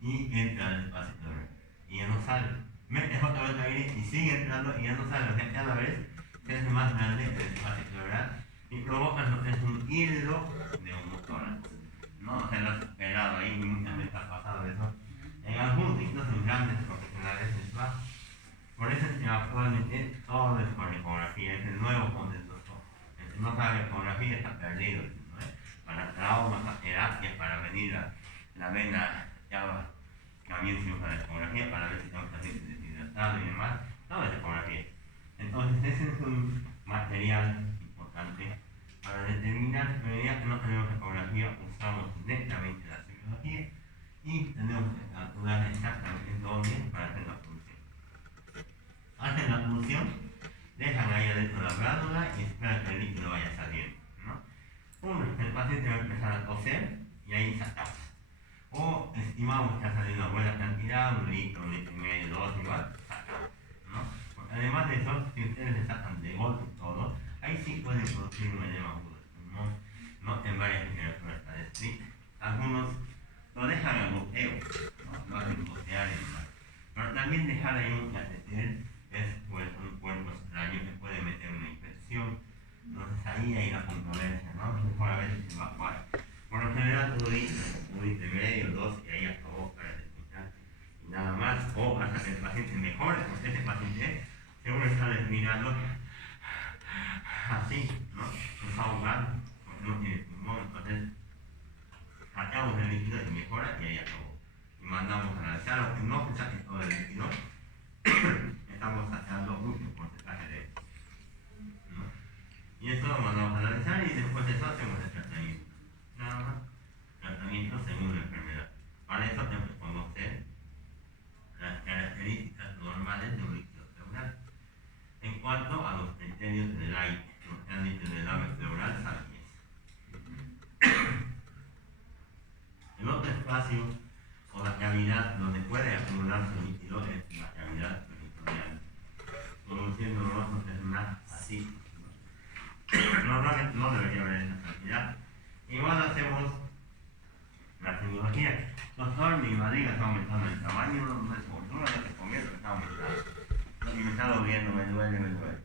y entra al espacio pleural. Y ya no sale. Metes otra vez aire y sigue entrando y ya no sale. O sea, cada vez se hace más grande el espacio pleural y provoca entonces un hilo de homotórax. No se lo has esperado ahí, muchas veces ha pasado eso. En algunos signos en grandes profesionales les va. Por eso es que actualmente todo es con ecografía, es el nuevo condensoscopio. El que no sabe ecografía está perdido, ¿no? Para traumas, para terapias, para venir la vena ya también se usa la ecografía para ver si estamos pacientes deshidratados y demás. Todo es ecografía. Entonces ese es un material importante para determinar que medida que no tenemos ecografía usamos netamente la semiología y tenemos que calcular exactamente dónde para hacer la función. Hacen la función, dejan ahí adentro la glándola y esperan que el líquido vaya saliendo, ¿no? El paciente va a empezar a toser y ahí sacamos. O estimamos que ha salido una buena cantidad, 1 litro, 1 litro y medio, 2 igual, sacamos, ¿no? Porque además de eso, si ustedes le sacan de golpe todo, ahí sí pueden producir un edema agudo del pulmón, ¿no? En varias literaturas está descrito. Algunos lo dejan a goteo, ¿no? Lo hacen gotear y demás. Pero también dejar ahí un catéter es pues un cuerpo extraño que puede meter una infección. Entonces ahí hay la controversia, ¿no? Mejor a veces evacuar. Por lo general un litro y medio, 2 y ahí acabó para escuchar y nada más. O hasta que el paciente mejore, porque ese paciente seguro está mirando así, ¿no? Se está ahogando porque no tiene pulmón. Entonces sacamos el líquido y mejora y ahí acabó. Y mandamos a analizar, lo que no se saque todo el líquido, estamos sacando mucho porcentaje de esto, ¿no? Y esto lo mandamos a analizar y después de eso hacemos el tratamiento. Nada más. Tratamiento según la enfermedad. Para eso tengo que conocer las características normales de un líquido pleural. En cuanto a los criterios del aire, los que han dicho del ave pleural, saben eso. El otro espacio o la cavidad donde puede acumularse líquido es la cavidad peritoneal, produciendo dolor terminal así. Normalmente no debería haber esa cantidad. Igual hacemos la semiología. Doctor, mi barriga está aumentando el tamaño, no es por no se comienza, está aumentando. Y me está doliendo, me duele.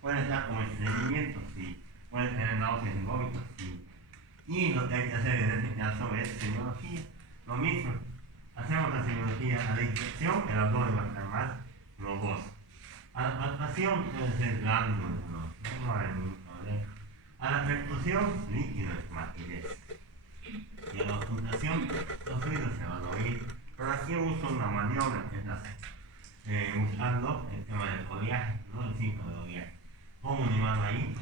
Puede estar con estreñimiento, sí. Puede tener náuseas y vómitos, sí. Y lo que hay que hacer en este caso es semiología. Lo mismo. Hacemos la semiología a la infección, el abdomen va a estar más robusto. A la palpación puede ser blando, no hay ningún problema. A la percusión, líquido es matidez. Y a la ocultación, los fluidos se van a oír. Pero aquí uso una maniobra que es usando el tema del oleaje, ¿no? El ciclo de oleaje. Pongo mi mano ahí,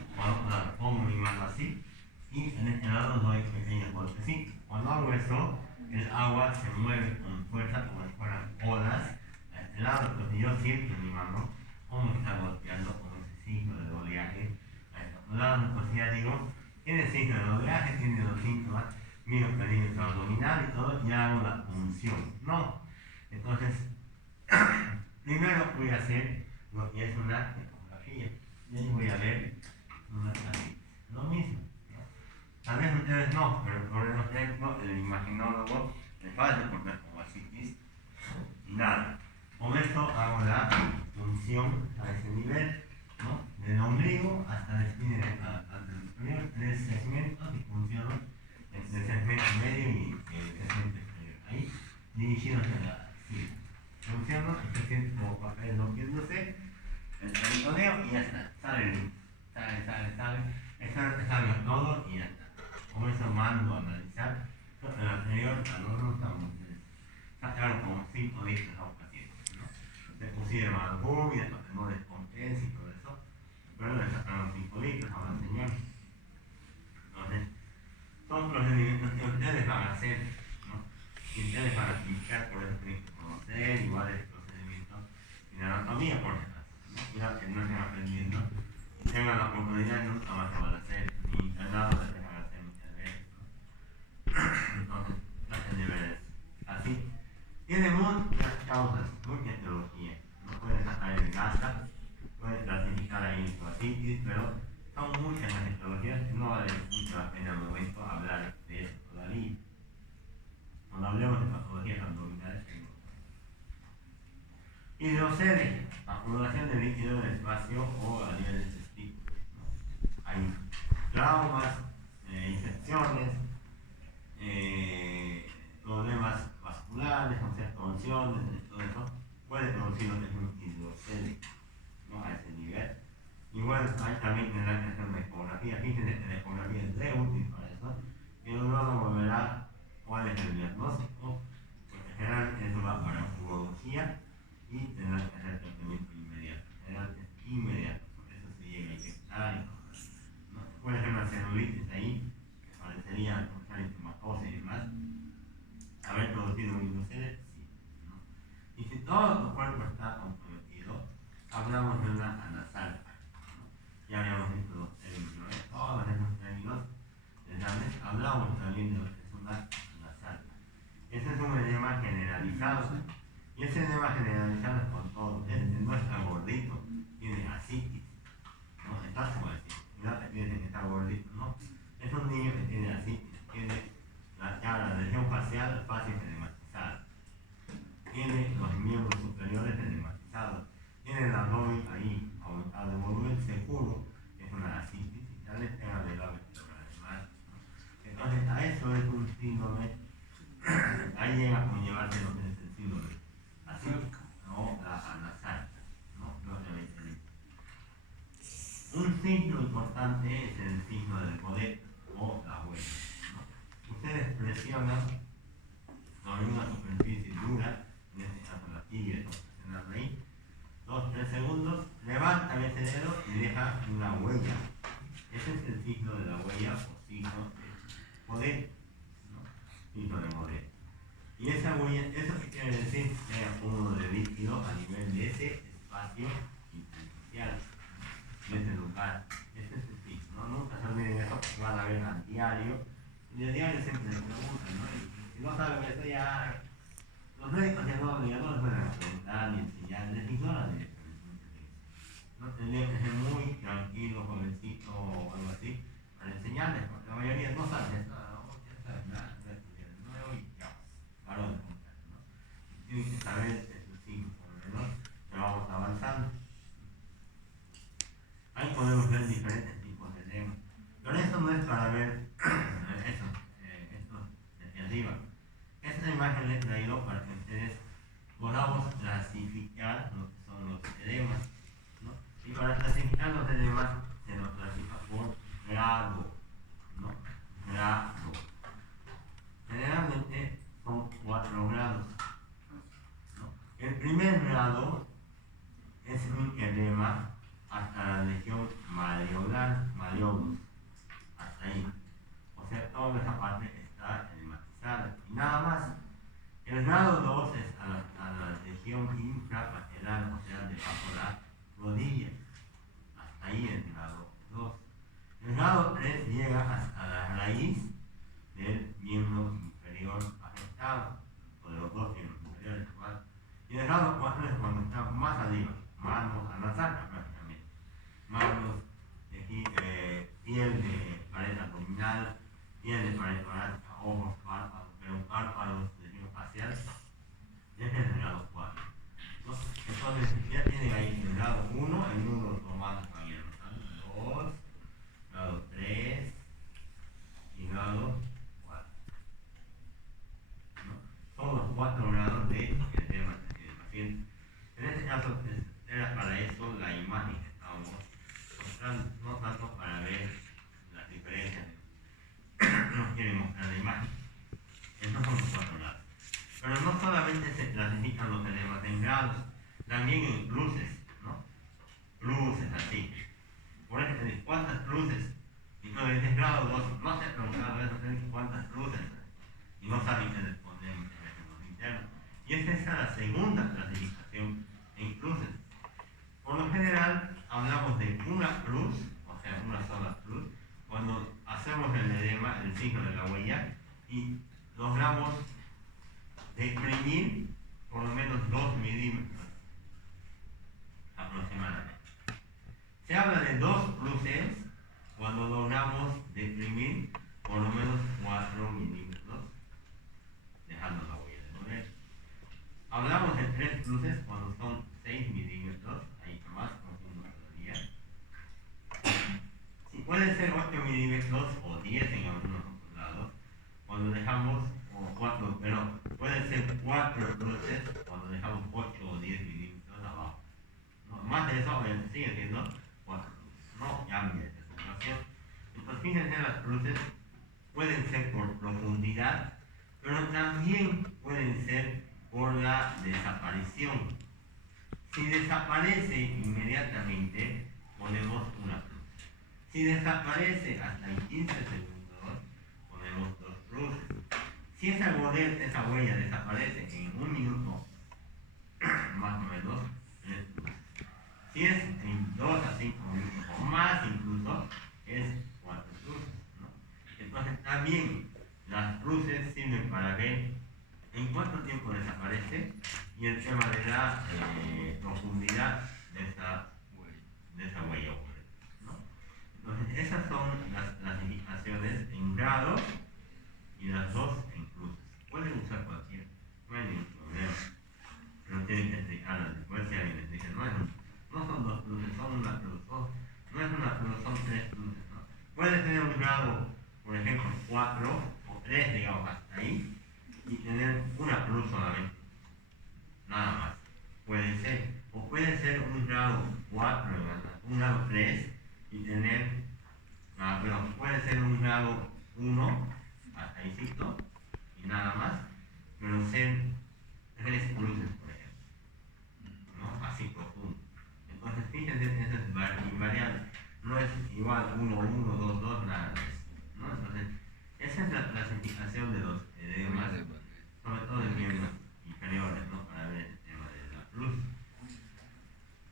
pongo mi mano así, y en este lado doy pequeños golpecitos. Cuando hago eso, el agua se mueve con fuerza como si fueran olas a este lado. Entonces yo siento en mi mano cómo está golpeando con ese signo de oleaje a estos lados. Entonces ya digo, tiene signo de oleaje, tiene los síntomas, miro perímetro abdominal y todo, y hago la punción. No. Entonces, primero voy a hacer lo que es una ecografía. Y ahí voy a ver una así. Lo mismo. Tal vez ustedes no, pero por ejemplo, el imaginólogo le falta porque es como asitis y nada. Con esto hago la punción a ese nivel, ¿no? Del ombligo hasta la espina superior, 3 segmentos y funciono entre el segmento medio y el segmento exterior. Ahí, dirigidos hacia la silla. Funciono, se siente como papel rompiéndose, el peritoneo y ya está. Sale. Eso sale todo y ya está. Con eso mando a analizar. En el anterior, no estamos sacaron como 5 listas a un paciente, ¿no? Se pusieron algo y después no descompensa y todo eso, pero le sacaron 5 listas a una señora. Entonces, son procedimientos que ustedes van a hacer, ¿no? Y ustedes van a aplicar, por eso tienen que conocer igual el procedimiento de anatomía, por ejemplo, ¿no? Ya que no estén aprendiendo y tengan la oportunidad, nunca más se van a hacer, ni internado les dejan hacer muchas veces, ¿no? Entonces, traten de ver eso. Así. Tiene muchas causas, mucha etiología. No pueden sacar el gasa, pueden clasificar ahí fascitis, pero son muchas las etiologías que no vale mucho la pena al momento hablar de eso todavía. Cuando hablemos de patologías abdominales, hidrocele, acumulación de líquido en el espacio o a nivel de testículos, ¿no? Hay traumas, infecciones, problemas vasculares, o sea, torsiones, todo eso, puede producir lo que es un hidrocele, ¿no? A ese nivel. Igual hay también que tener que hacer una ecografía. Fíjense que la ecografía es re útil para eso. Y luego volverá cuál es el diagnóstico, porque generalmente eso va para urología y tendrá que hacer tratamiento inmediato. Generalmente es inmediato, porque eso se llega a infectar y todo eso, ¿no? Puede ser una celulitis ahí, que parecería con eritematosa y demás. Haber producido un hidrocele, sí, ¿no? Y si todo tu cuerpo está comprometido, hablamos de una anasalpa, ¿no? Ya habíamos visto los términos, todos esos términos, hablamos también de lo que es una anasalpa. Ese es un edema generalizado, y ese edema generalizado es con todo. Este no está gordito, tiene asitis, ¿no? Está como así, cuidado que piensen que está gordito, ¿no? Es un niño que tiene asitis, tiene la región facial fácil edematizada, tiene los miembros superiores edematizados, tiene el abdomen ahí aumentado de volumen seguro, es una asitis y tal vez tenga de labio además, ¿no? Entonces a eso es un síndrome, ahí llega a conllevarse lo que es el síndrome asítico o la anasalpa, ¿no? Un signo importante es el signo del poder o la huella, ¿no? Ustedes presionan sobre una superficie dura, en este caso la tibia, presionando ahí, 2-3 segundos, levantan ese dedo y deja una huella. Ese es el signo de la huella o signo de poder, ¿no? Signo de poder. Y esa huella, ¿eso qué quiere decir? Que hay acúmulo de líquido a nivel de ese espacio intersticial, de ese lugar. Ese es el signo, ¿no? Nunca se olviden eso, porque van a ver al diario. Y el diario siempre les preguntan, ¿no? Y si no saben eso, ya los médicos ya no les pueden preguntar ni enseñar, les ignoran directamente. No tendría que ser muy tranquilo, jovencito o algo así, para enseñarles, porque la mayoría no saben nada, no saben nada, nuevo y ya, paró de contar, ¿no? Tienen que saber esos signos, por lo menos, pero vamos avanzando. Ahí podemos ver diferentes tipos de edemas. Pero esto no es para ver esto desde arriba. Esta imagen les he traído para que ustedes podamos clasificar lo que son los edemas, ¿no? Y para clasificar los edemas se los clasifica por grado, ¿no? Grado. Generalmente son 4 grados, ¿no? El primer grado es un edema hasta la región malleolus, hasta ahí. O sea, toda esa parte está edematizada y nada más. ojos, párpados, pero párpados de tipo facial, ya es el grado 4. ¿No? Entonces, ya tienen ahí el grado 1, el nudo tomado también. 2, grado 3 y grado 4. ¿No? Son los 4 grados de edema del paciente. En este caso, era para eso la imagen que estábamos mostrando, no tanto para ver las diferencias. Nos quiere mostrar la imagen. Estos son los 4 grados. Pero no solamente se clasifican los edemas en grados, también en luces, ¿no? Luces así. Por ejemplo, ¿cuántas luces? Y no dices grado 2, no se ha preguntado eso, ¿cuántas luces? Y no saben qué responder en los internos. Y esta es la segunda clasificación en luces. Por lo general, hablamos de una luz, o sea, una sola luz, cuando hacemos el edema, el signo de la huella, y logramos deprimir por lo menos 2 milímetros aproximadamente. Se habla de 2 luces cuando logramos deprimir por lo menos 4 milímetros, dejando la huella de mover. Hablamos de 3 luces cuando son 6 milímetros, ahí más profundo todavía. Si puede ser 8 milímetros o 10 en algunos otros lados, cuando dejamos, o 4, pero puede ser 4 luces cuando dejamos 8 o 10 milímetros abajo. ¿No? Más de eso, sigue siendo 4 luces. No cambia esa situación. Entonces, fíjense, las luces pueden ser por profundidad, pero también pueden ser por la desaparición. Si desaparece inmediatamente, ponemos una luz. Si desaparece hasta en 15 segundos, ponemos 2 luces. Si esa huella desaparece en 1 minuto, más o menos, 3 luces. Si es en 2 a 5 minutos o más incluso, es 4 luces, ¿no? Entonces también las luces sirven para ver en cuánto tiempo desaparece y el tema de la profundidad de esa huella, ¿no? Entonces esas son las clasificaciones en grados y las 2 en luces. Pueden usar cualquiera, no hay ningún problema, pero tienen que explicarlas después. Si alguien les dice, no son 2 luces, son una luz, no es una luz, son 3 luces, ¿no? Puede tener un grado, por ejemplo, 4 o 3, digamos, hasta ahí, y tener una luz solamente, nada más. Puede ser, o puede ser un grado 4, un grado 3 y tener, puede ser un grado 1, hasta ahí cito, y nada más, pero ser 3 luces, por ejemplo, ¿no? Así profundo. Entonces, fíjense, eso es invariable, no es igual 1, 1, 2, 2, nada de eso, ¿no? Entonces, esa es la clasificación de los edemas, sobre todo en miembros inferiores, ¿no? Para ver el tema de la luz.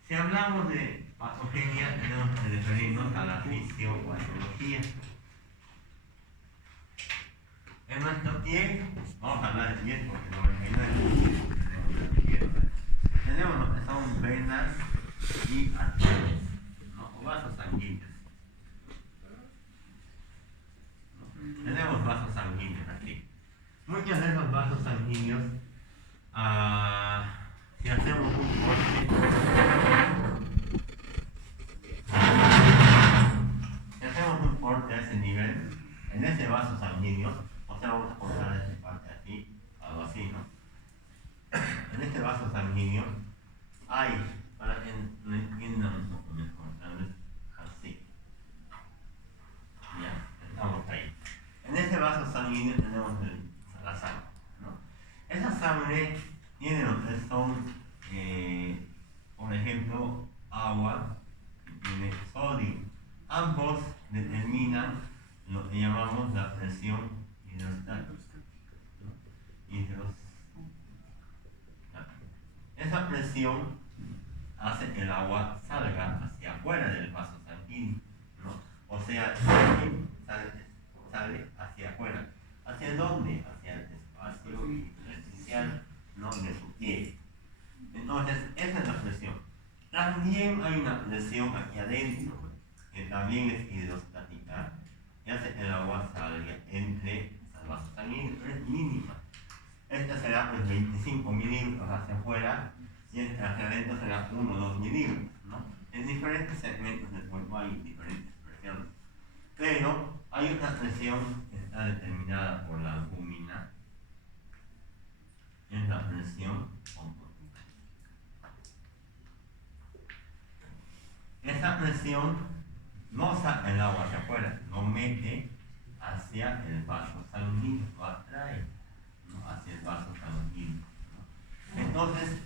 Si hablamos de patogenia, tenemos que referirnos a la fisiopatología. En nuestro pie, vamos a hablar de piel porque 99% tenemos lo que son venas y arterias, ¿no? O vasos sanguíneos. Tenemos vasos sanguíneos aquí. Muchos de esos vasos sanguíneos, si hacemos un corte a ese nivel, en ese vaso sanguíneo, o sea, vamos a cortar esta parte aquí, algo así, ¿no? En este vaso sanguíneo hay, para que lo entiendan un poco mejor, tal vez así. Ya, estamos ahí. En ese vaso sanguíneo tenemos la sangre, ¿no? Esa sangre tiene lo que son, por ejemplo, agua y tiene sodio. Ambos determinan lo que llamamos la presión hidrostática, ¿no? Esa presión hace que el agua salga hacia afuera del vaso sanguíneo, ¿no? O sea, sale hacia afuera. ¿Hacia dónde? Hacia el espacio intersticial, ¿no? De su piel. Entonces, esa es la presión. También hay una presión aquí adentro, que también es hidrostática, y hace que el agua salga entre el vaso sanguíneo. será pues 25 milímetros hacia afuera y hacia adentro será 1 o 2 milímetros, ¿no? En diferentes segmentos del cuerpo hay diferentes presiones. Pero hay otra presión que está determinada por la albúmina, es la presión oncotical. Esa presión no saca el agua hacia afuera, lo mete hacia el vaso sanguíneo, lo atrae, ¿no? Hacia el vaso sanguíneo, ¿no? Entonces,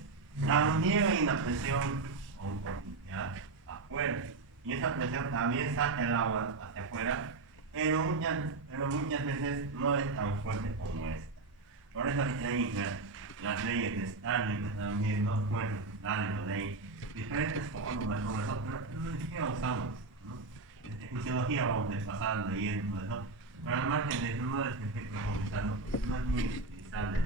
también hay una presión oncotical afuera, y esa presión también saca el agua hacia afuera, pero muchas veces no es tan fuerte como esta. Por eso hay las leyes de Stalin que también no fueron Stalin, hay diferentes fórmulas sobre eso, pero ni siquiera usamos, ¿no? Fisiología vamos pasando leyendo eso, pero al margen de eso no es que esté profundizando, porque no es muy utilizable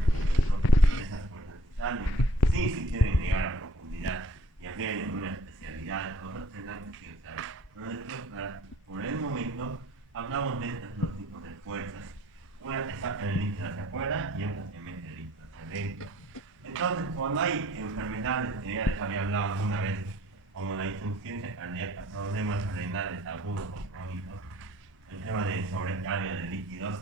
esas fuerzas de Stalin. Sí, si quieren llegar a profundidad y hacer una especialidad, todos tendrán que usar. Pero después, por el momento, hablamos de estos dos tipos de fuerzas. Una que saca el líquido hacia afuera y otra que mete el líquido hacia adentro. Entonces, cuando hay enfermedades que ya les había hablado alguna vez, como la insuficiencia cardíaca, problemas renales agudos o crónicos, el tema de sobrecarga de líquidos,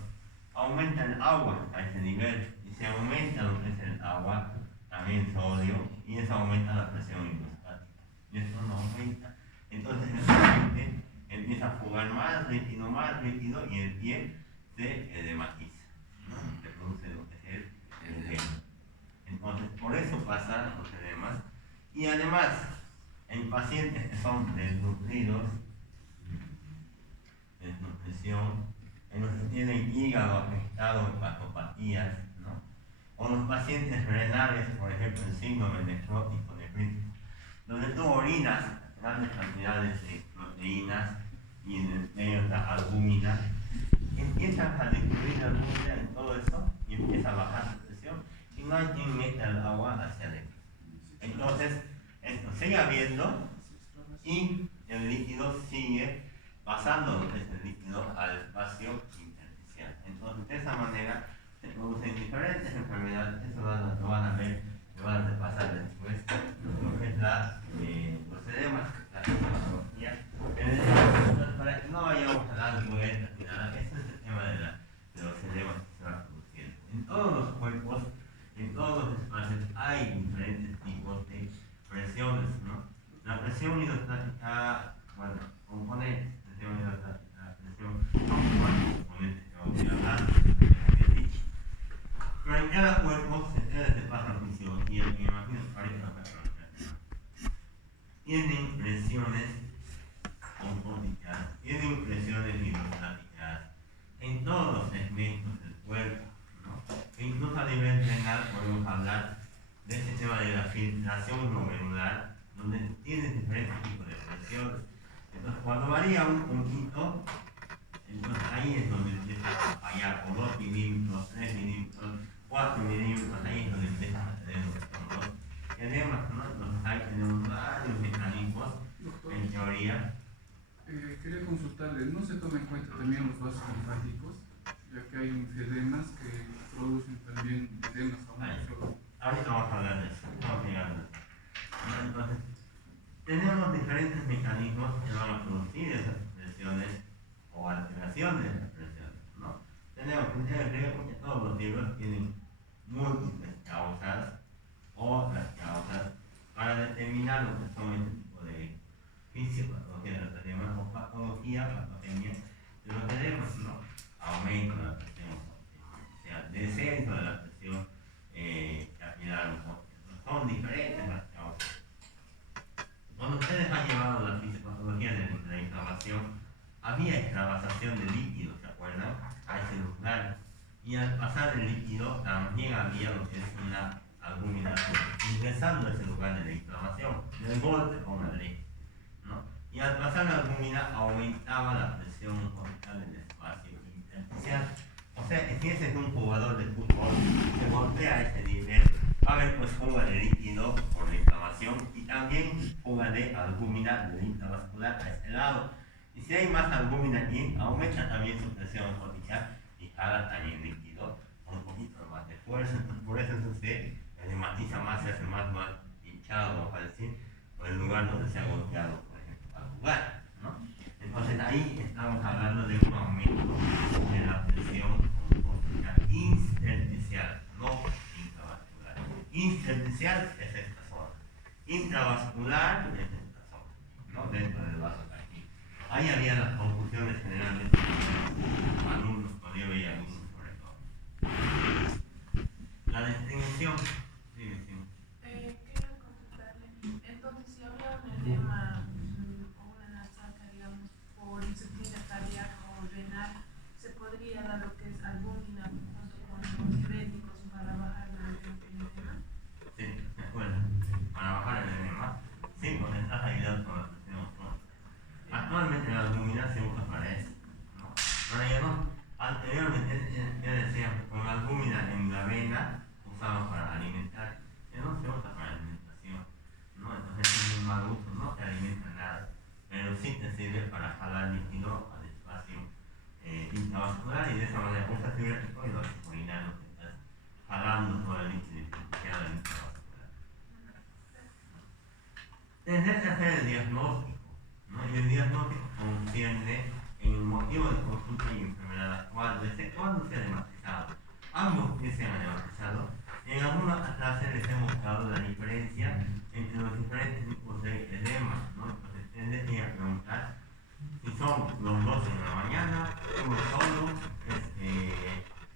aumenta el agua a ese nivel, y si aumenta lo que es el agua, también sodio, y eso aumenta la presión hidrostática, y esto no aumenta. Entonces el paciente empieza a fugar más líquido, y el pie se edematiza, ¿no? Se produce lo que es el edema. Entonces, por eso pasan los edemas, y además, en pacientes que son desnutridos, desnutrición, en los que tienen hígado afectado, hepatopatías, ¿no? O los pacientes renales, por ejemplo, el síndrome nefrótico, nefrítico, donde tú orinas grandes cantidades de proteínas y en medio la albúmina, empiezan a distribuir la albúmina en todo esto y empieza a bajar su presión y no hay quien meta el agua hacia adentro. Entonces, esto sigue habiendo y el líquido sigue pasando lo que es el líquido al espacio intersticial. Entonces, de esa manera se producen diferentes enfermedades, eso lo van a ver, lo van a repasar después, lo que es los edemas, la sintomatología. Para que no vayamos a dar vueltas ni nada, ese es el tema de los edemas que se van produciendo. En todos los cuerpos, en todos los espacios, hay diferentes tipos de presiones, ¿no? La presión hidrostática, bueno, compone presión hidrostática, presión componente que vamos a hablar, pero en cada cuerpo se pasa fisiología, que me imagino que parece la persona. Tienen presiones oncoticas, tienen presiones hidrostáticas en todos los segmentos del cuerpo, ¿no? E incluso a nivel renal podemos hablar de ese tema de la filtración glomerular, donde tiene diferentes tipos de presiones. Entonces, cuando varía un poquito, entonces ahí es donde empieza a fallar, por 2 milímetros, 3 milímetros, 4 milímetros, ahí es donde empieza a tener los edemas, ¿no? Entonces ahí tenemos varios mecanismos, en teoría. Quería consultarle, ¿no se toma en cuenta también los vasos linfáticos? Ya que hay edemas que producen también edemas aún mayor. Ahorita vamos a hablar de eso, vamos llegando. Entonces, tenemos diferentes mecanismos que van a producir esas presiones o alteraciones de esas presiones, ¿no? Tenemos que todos los libros tienen múltiples causas o las causas para determinar lo que son este tipo de fisiopatología de los edemas o patogenia de los edemas, ¿no? Aumento de la presión, o sea, descenso de la presión capilar, son diferentes las causas. Cuando ustedes han llevado la fisiopatología de la inflamación, había extravasación de líquido, ¿se acuerdan? A ese lugar. Y al pasar el líquido también había lo que es una albúmina ingresando a ese lugar de la inflamación, del golpe con la ley, ¿no? Y al pasar la albúmina aumentaba la presión corporal del espacio intersticial. O sea, si ese es un jugador de fútbol, se golpea a ese nivel, va a haber pues fuga de líquido por la inflamación y también fuga de albúmina de intravascular a ese lado. Y si hay más albúmina aquí, aumenta también su presión corporal y jala también líquido con un poquito más de fuerza. Entonces, por eso entonces hacerse más hinchado, vamos a decir, por el lugar donde se ha golpeado, por ejemplo, al jugar, ¿no? Entonces ahí estamos hablando de un aumento de la presión osmótica intersticial, no intravascular. Intersticial es esta zona, intravascular es esta zona, ¿no? Dentro del vaso sanguíneo. Ahí había las confusiones generalmente alumnos, cuando yo veía alumnos sobre todo. La distinción, sí. Quiero consultarle, entonces si había un edema o una nasaca, digamos, por insuficiencia cardíaca o renal, ¿se podría dar lo que es albúmina junto con los diuréticos para bajar el edema? Sí, de acuerdo. Para bajar el edema, sí, porque estás ayudando con la presión osmótica. Actualmente la albúmina se usa para eso, ¿no? Pero ya no. Anteriormente, yo decía, con la albúmina en la vena usamos para alimentar, ya no se usa para alimentación, ¿no? Entonces es un mal uso, no te alimenta nada, pero sí te sirve para jalar líquido al espacio intravascular y de esa manera usas diurético y lo haces orinar, lo que estás jalando todo el líquido que queda intravascular. Tendrás que hacer el diagnóstico, ¿no? Y el diagnóstico concierne en el motivo de consulta y enfermedad actual, desde cuándo se ha hematizado. Ambos que se han hematizado, en algunas clases les he mostrado la diferencia entre los diferentes tipos de edema, ¿no? Entonces tendría que preguntar si son los dos en la mañana, uno solo,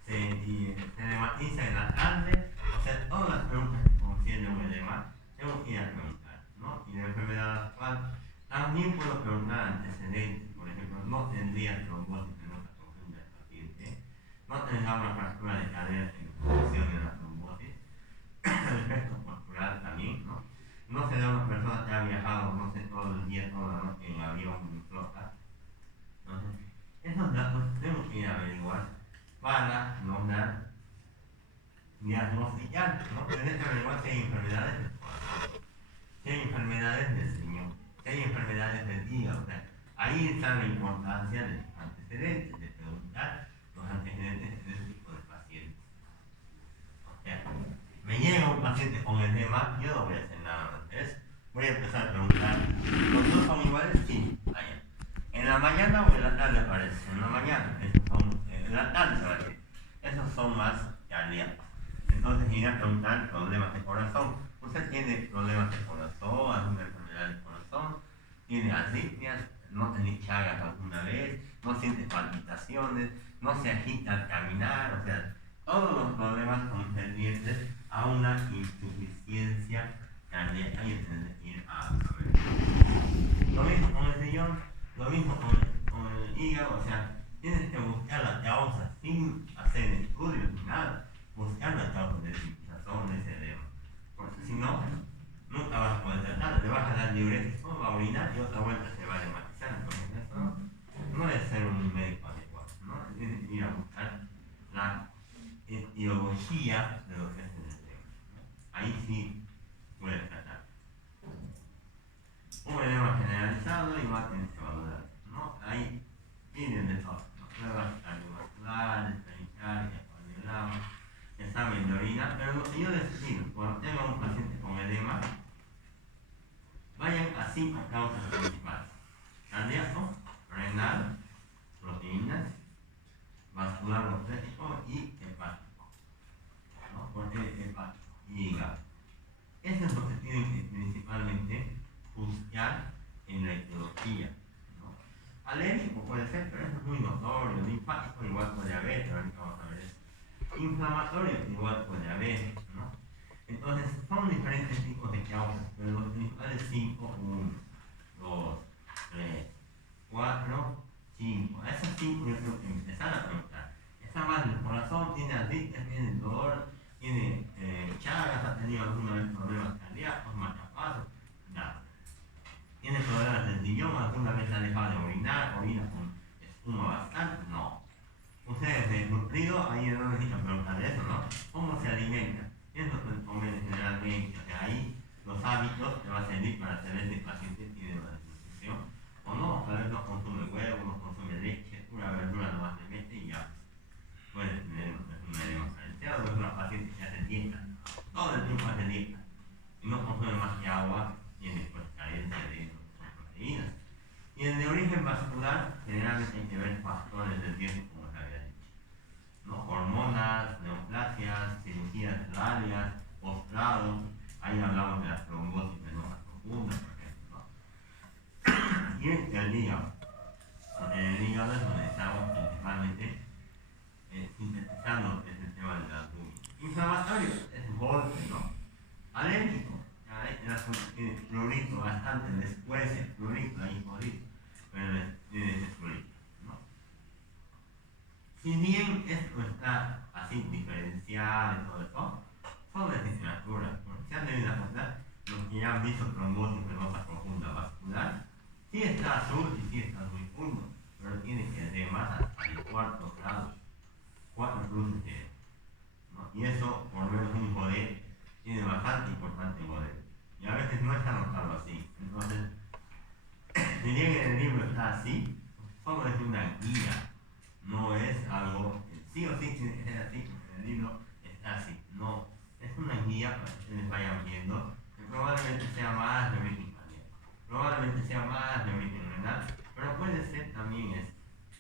se hematiza en la tarde, o sea, todas las preguntas que conciernen un edema, tengo que ir a preguntar, ¿no? Y la enfermedad actual, también puedo preguntar antecedentes, por ejemplo, no tendría trombosis en otra profunda del paciente, no tendrá una fractura de cadera en función de la trombosis, el efecto corporal también, ¿no? No será una persona que ha viajado, no sé, todo el día, toda la noche en avión, en flota. Entonces, esos datos tenemos que ir a averiguar para lograr diagnosticar, ¿no? Tenemos que averiguar si hay enfermedades del corazón, si hay enfermedades del riñón, si hay enfermedades del hígado, o sea, ahí está la importancia de los antecedentes, de preguntar los antecedentes de este tipo de pacientes. O sea, me llega un paciente con edema, yo no voy a hacer nada más de eso. Voy a empezar a preguntar, ¿los dos son iguales? Sí, allá. ¿En la mañana o en la tarde aparece? En la mañana, en la tarde se va a decir. Esos son más cardíacos. Entonces iré a preguntar problemas de corazón. ¿Usted tiene problemas de corazón, alguna enfermedad del corazón? ¿Tiene arritmias? ¿No tiene chagas alguna vez? ¿No siente palpitaciones? ¿No se agita al caminar? O sea, todos los problemas concernientes a una insuficiencia cardíaca y tendré que ir a ver. Lo mismo con el riñón, lo mismo con el hígado, o sea, tienes que buscar la causa sin hacer estudios ni nada, buscar la causa de esa de ese edema. Porque si no, nunca vas a poder tratar, le vas a dar diurético, va a orinar y otra vuelta se va a hematizar. Entonces eso no es ser un médico adecuado, ¿no? Tienes que ir a buscar la etiología de lo que es el edema, ¿no? Ahí sí puedes tratar. Un edema generalizado igual tienes que valorar, ¿no? Ahí vienen de todo, ¿no? Pruebas cardiovasculares, pericárdia, cardiograma, examen de orina, pero lo que yo les pido, cuando tengan un paciente con edema, vayan a 5 causas principales: cardíaco, renal, proteínas, vascular obstétrico y hepático, ¿no? Porque hepático y hígado. Eso es lo que tienen que principalmente juzgar en la etiología, ¿no? Alérgico puede ser, pero eso es muy notorio. Linfático igual puede haber, pero ahorita vamos a ver eso. Inflamatorio igual puede haber, ¿no? Entonces son diferentes tipos de causas, pero los principales 5, 1, 2, 3, 4, 5. A esas 5 yo tengo que empezar a preguntar. Está mal del corazón, tiene arritmias, tiene dolor, tiene chagas, ha tenido alguna vez problemas cardíacos, marcapasos, nada. ¿Tiene problemas del riñón? ¿Alguna vez ha dejado de orinar? ¿Orina con espuma bastante? No. Ustedes de nutrido, ahí no necesitan preguntar eso, ¿no? ¿Cómo se alimenta? ¿Qué es lo que comen generalmente? O sea, ahí los hábitos te van a servir para saber si el paciente tiene una desnutrición o no. Tal vez no consume huevo, no consume leche, pura verdura nomás le mete y ya. Puede tener un edema carenciado, es una paciente que hace dieta. Todo el tiempo hace dieta. áreas, postrados, ahí hablamos de las trombosis venosas profundas, por ejemplo, ¿no? Y el hígado. En el hígado es donde estamos principalmente sintetizando ese tema de la albumin. Inflamatorio es golpe, ¿no? Alérgico, tiene fluorito bastante, después el fluorito, ahí jodito, pero tiene ese fluorito, ¿no? Si bien esto está así diferenciado y todo eso, son de literatura, porque se han debido contar los que ya han visto trombosis venosa profunda vascular, sí está azul y sí está muy fundo, pero tiene que de más hasta el cuarto grado, 4 cruces de, ¿no? Y eso, por lo menos un poder, tiene bastante importante poder. Y a veces no está anotado así. Entonces, si bien en el libro está así, solo es una guía, no es algo, sí o sí tiene que ser así, porque en el libro está así. No, es una guía para que ustedes vayan viendo, que probablemente sea más de origen cardíaco, probablemente sea más de origen renal, pero puede ser también esto.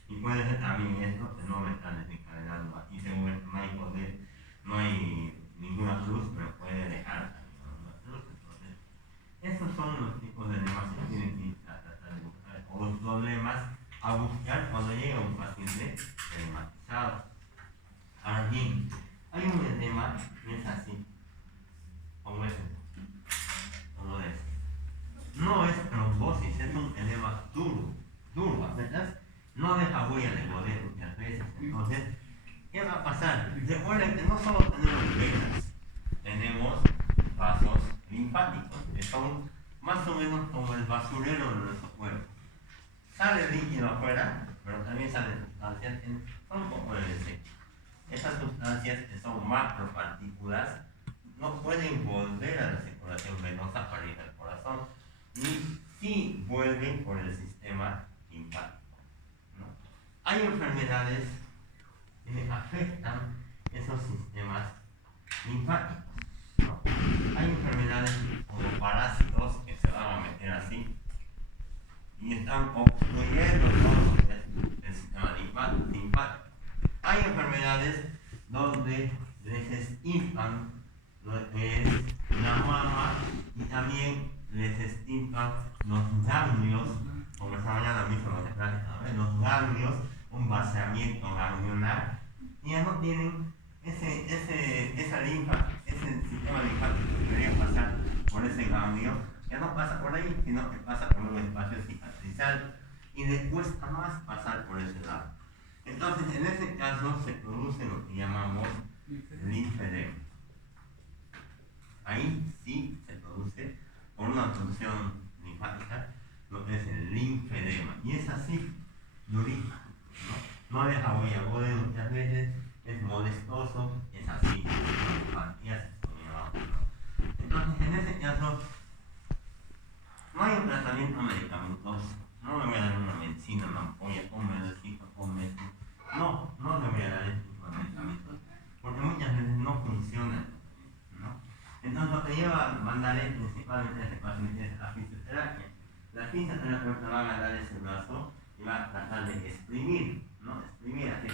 Y puede ser también esto que no me están desencadenando aquí, según no hay poder, no hay ninguna cruz, pero puede dejar también alguna cruz. Entonces, esos son los tipos de edemas que tienen que tratar de buscar, o los problemas a buscar cuando llega un paciente edematizado. Ahora bien, hay un edema que es así, como este, como este. No es trombosis, es un edema duro, ¿verdad? No deja huella de poder muchas veces. Entonces, ¿qué va a pasar? Recuerden que no solo tenemos venas, tenemos vasos linfáticos, que son más o menos como el basurero de nuestro cuerpo. Sale líquido afuera, pero también salen sustancias que son un poco de desecho. Esas sustancias que son macropartículas no pueden volver a la circulación venosa para ir al corazón, y sí vuelven por el sistema linfático, ¿no? Hay enfermedades que afectan esos sistemas linfáticos, ¿no? Hay enfermedades como parásitos que se van a meter así y están obstruyendo todo lo que es el sistema linfático. Hay enfermedades donde les inflan lo que es la mama y también les extirpan los ganglios, como esta mañana mismo los ganglios, un vaciamiento ganglionar, y ya no tienen esa linfa, ese sistema linfático que debería pasar por ese ganglio, ya no pasa por ahí, sino que pasa por un espacio cicatrizal y le cuesta más pasar por ese lado. Entonces, en ese caso se produce lo que llamamos linfedema. Ahí sí se produce por una obstrucción linfática lo que es el linfedema, y es así, durito, no deja huella, muchas veces es molestoso, es así, entonces en ese caso no hay un tratamiento medicamentoso, no le voy a dar una medicina, una ampolla, ponme el ciclo, ponme esto, no le voy a dar este tipo de medicamentos, porque muchas veces no funcionan, ¿no? Entonces lo que lleva a mandar principalmente a ese paciente es la fisioterapia. La fisioterapeuta va a agarrar ese brazo y va a tratar de exprimir, ¿no? Exprimir así,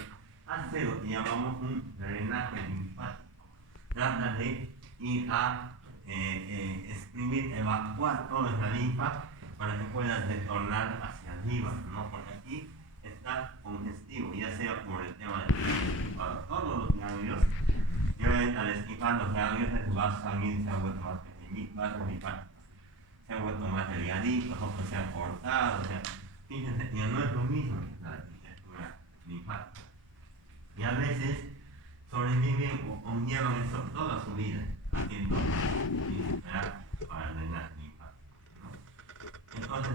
hace lo que llamamos un drenaje linfático. Trata de ir a exprimir, evacuar toda esa linfa para que pueda retornar hacia arriba, ¿no? Porque aquí está congestivo, ya sea por el tema de todos los ganglios, y obviamente al esquivar los ganglios el vaso sanguíneo se ha vuelto más pequeñito, vasos linfáticos se han vuelto más delgaditos, otros se han cortado, o sea, fíjense, ya no es lo mismo que la arquitectura linfática. Y a veces sobreviven o llevan eso toda su vida, haciendo fisioterapia para el drenaje linfático, ¿no? Entonces,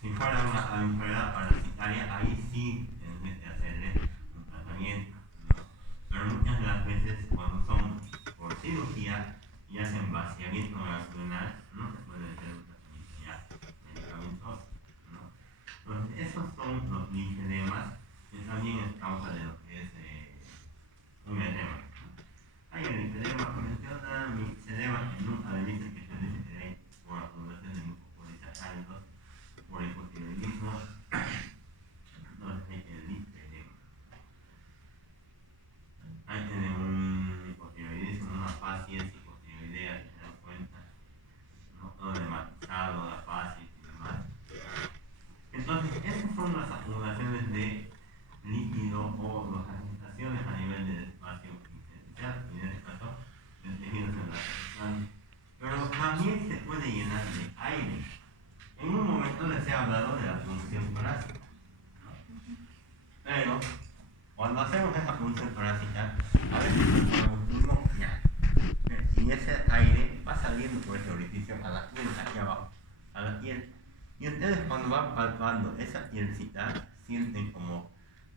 si fuera una enfermedad parasitaria, ahí sí tendría que hacerle un tratamiento, ¿no? Pero muchas de las veces, cuando son por cirugía y hacen vaciamiento gastrointestinal, no se puede hacer un tratamiento ya medicamentoso, ¿no? Entonces, esos son los linfedemas, que también es causa de lo que es un edema. Hay el linfedema convencional, linfedema que nunca le dicen que se dice que hay por acumulación de mucopolisacáridos, por hipotiroidismo. Entonces hay el linfedema. Hay un hipotiroidismo, una fascia puede llenar de aire. En un momento les he hablado de la punción torácica, ¿no? Pero cuando hacemos esa punción torácica, a veces producimos ya. Y ese aire va saliendo por ese orificio a la piel, aquí abajo, a la piel. Y ustedes cuando van palpando esa pielcita, sienten como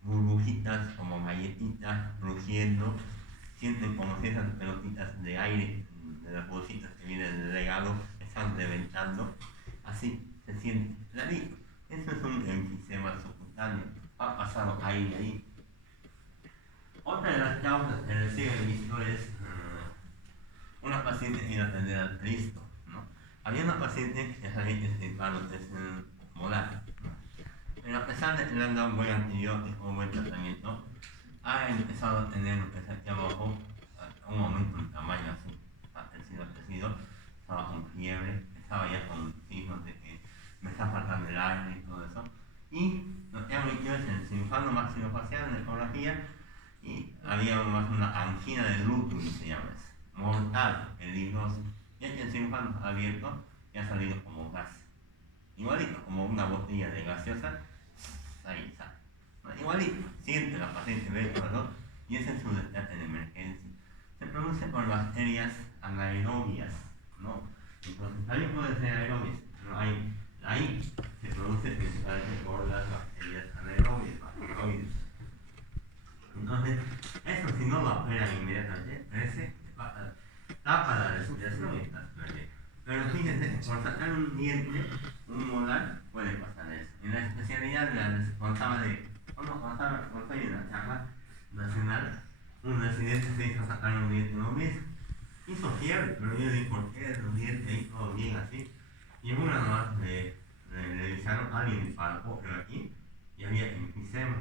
burbujitas, como galletitas rugiendo, sienten como si esas pelotitas de aire, de las bolsitas que vienen del regalo, están reventando. Así se siente clarito. Eso es un enfisema subcutáneo. Ha pasado aire ahí. Otra de las causas que recibe el visto es una paciente que iba a atender al Cristo, ¿no? Había una paciente que sabía que se molar, ¿no? Pero a pesar de que le han dado un buen antibiótico, un buen tratamiento, ha empezado a tener lo que se aquí abajo un aumento en tamaño así, ha crecido, estaba con fiebre, estaba ya con signos de que me está faltando el aire y todo eso. Y lo que han metido es el cirujano maxilofacial en ecografía y había más una angina de Lutum, se llama eso, mortal, peligroso. Y el cirujano ha abierto y ha salido como gas. Igualito, como una botella de gaseosa, ahí sale. Igualito, siente la paciente ve el dolor y ese es su desgaste de emergencia. Se produce por bacterias anaerobias, ¿no? Entonces, también puede ser aerobias, pero ahí se produce principalmente por las bacterias anaerobias, bacteroides. Entonces, eso si no lo operan inmediatamente, parece que tapa la respiración y está perdiendo. Pero fíjense, por sacar un diente, un molar, puede pasar eso. En la especialidad de la responsable cuando estoy en la charla nacional, un residente se hizo sacar un diente no mismo. Hizo fiebre, pero yo le dije, ¿por qué el diente ahí todo bien así? Y en una nomás le revisaron, alguien le palpó pero aquí y había enfisema.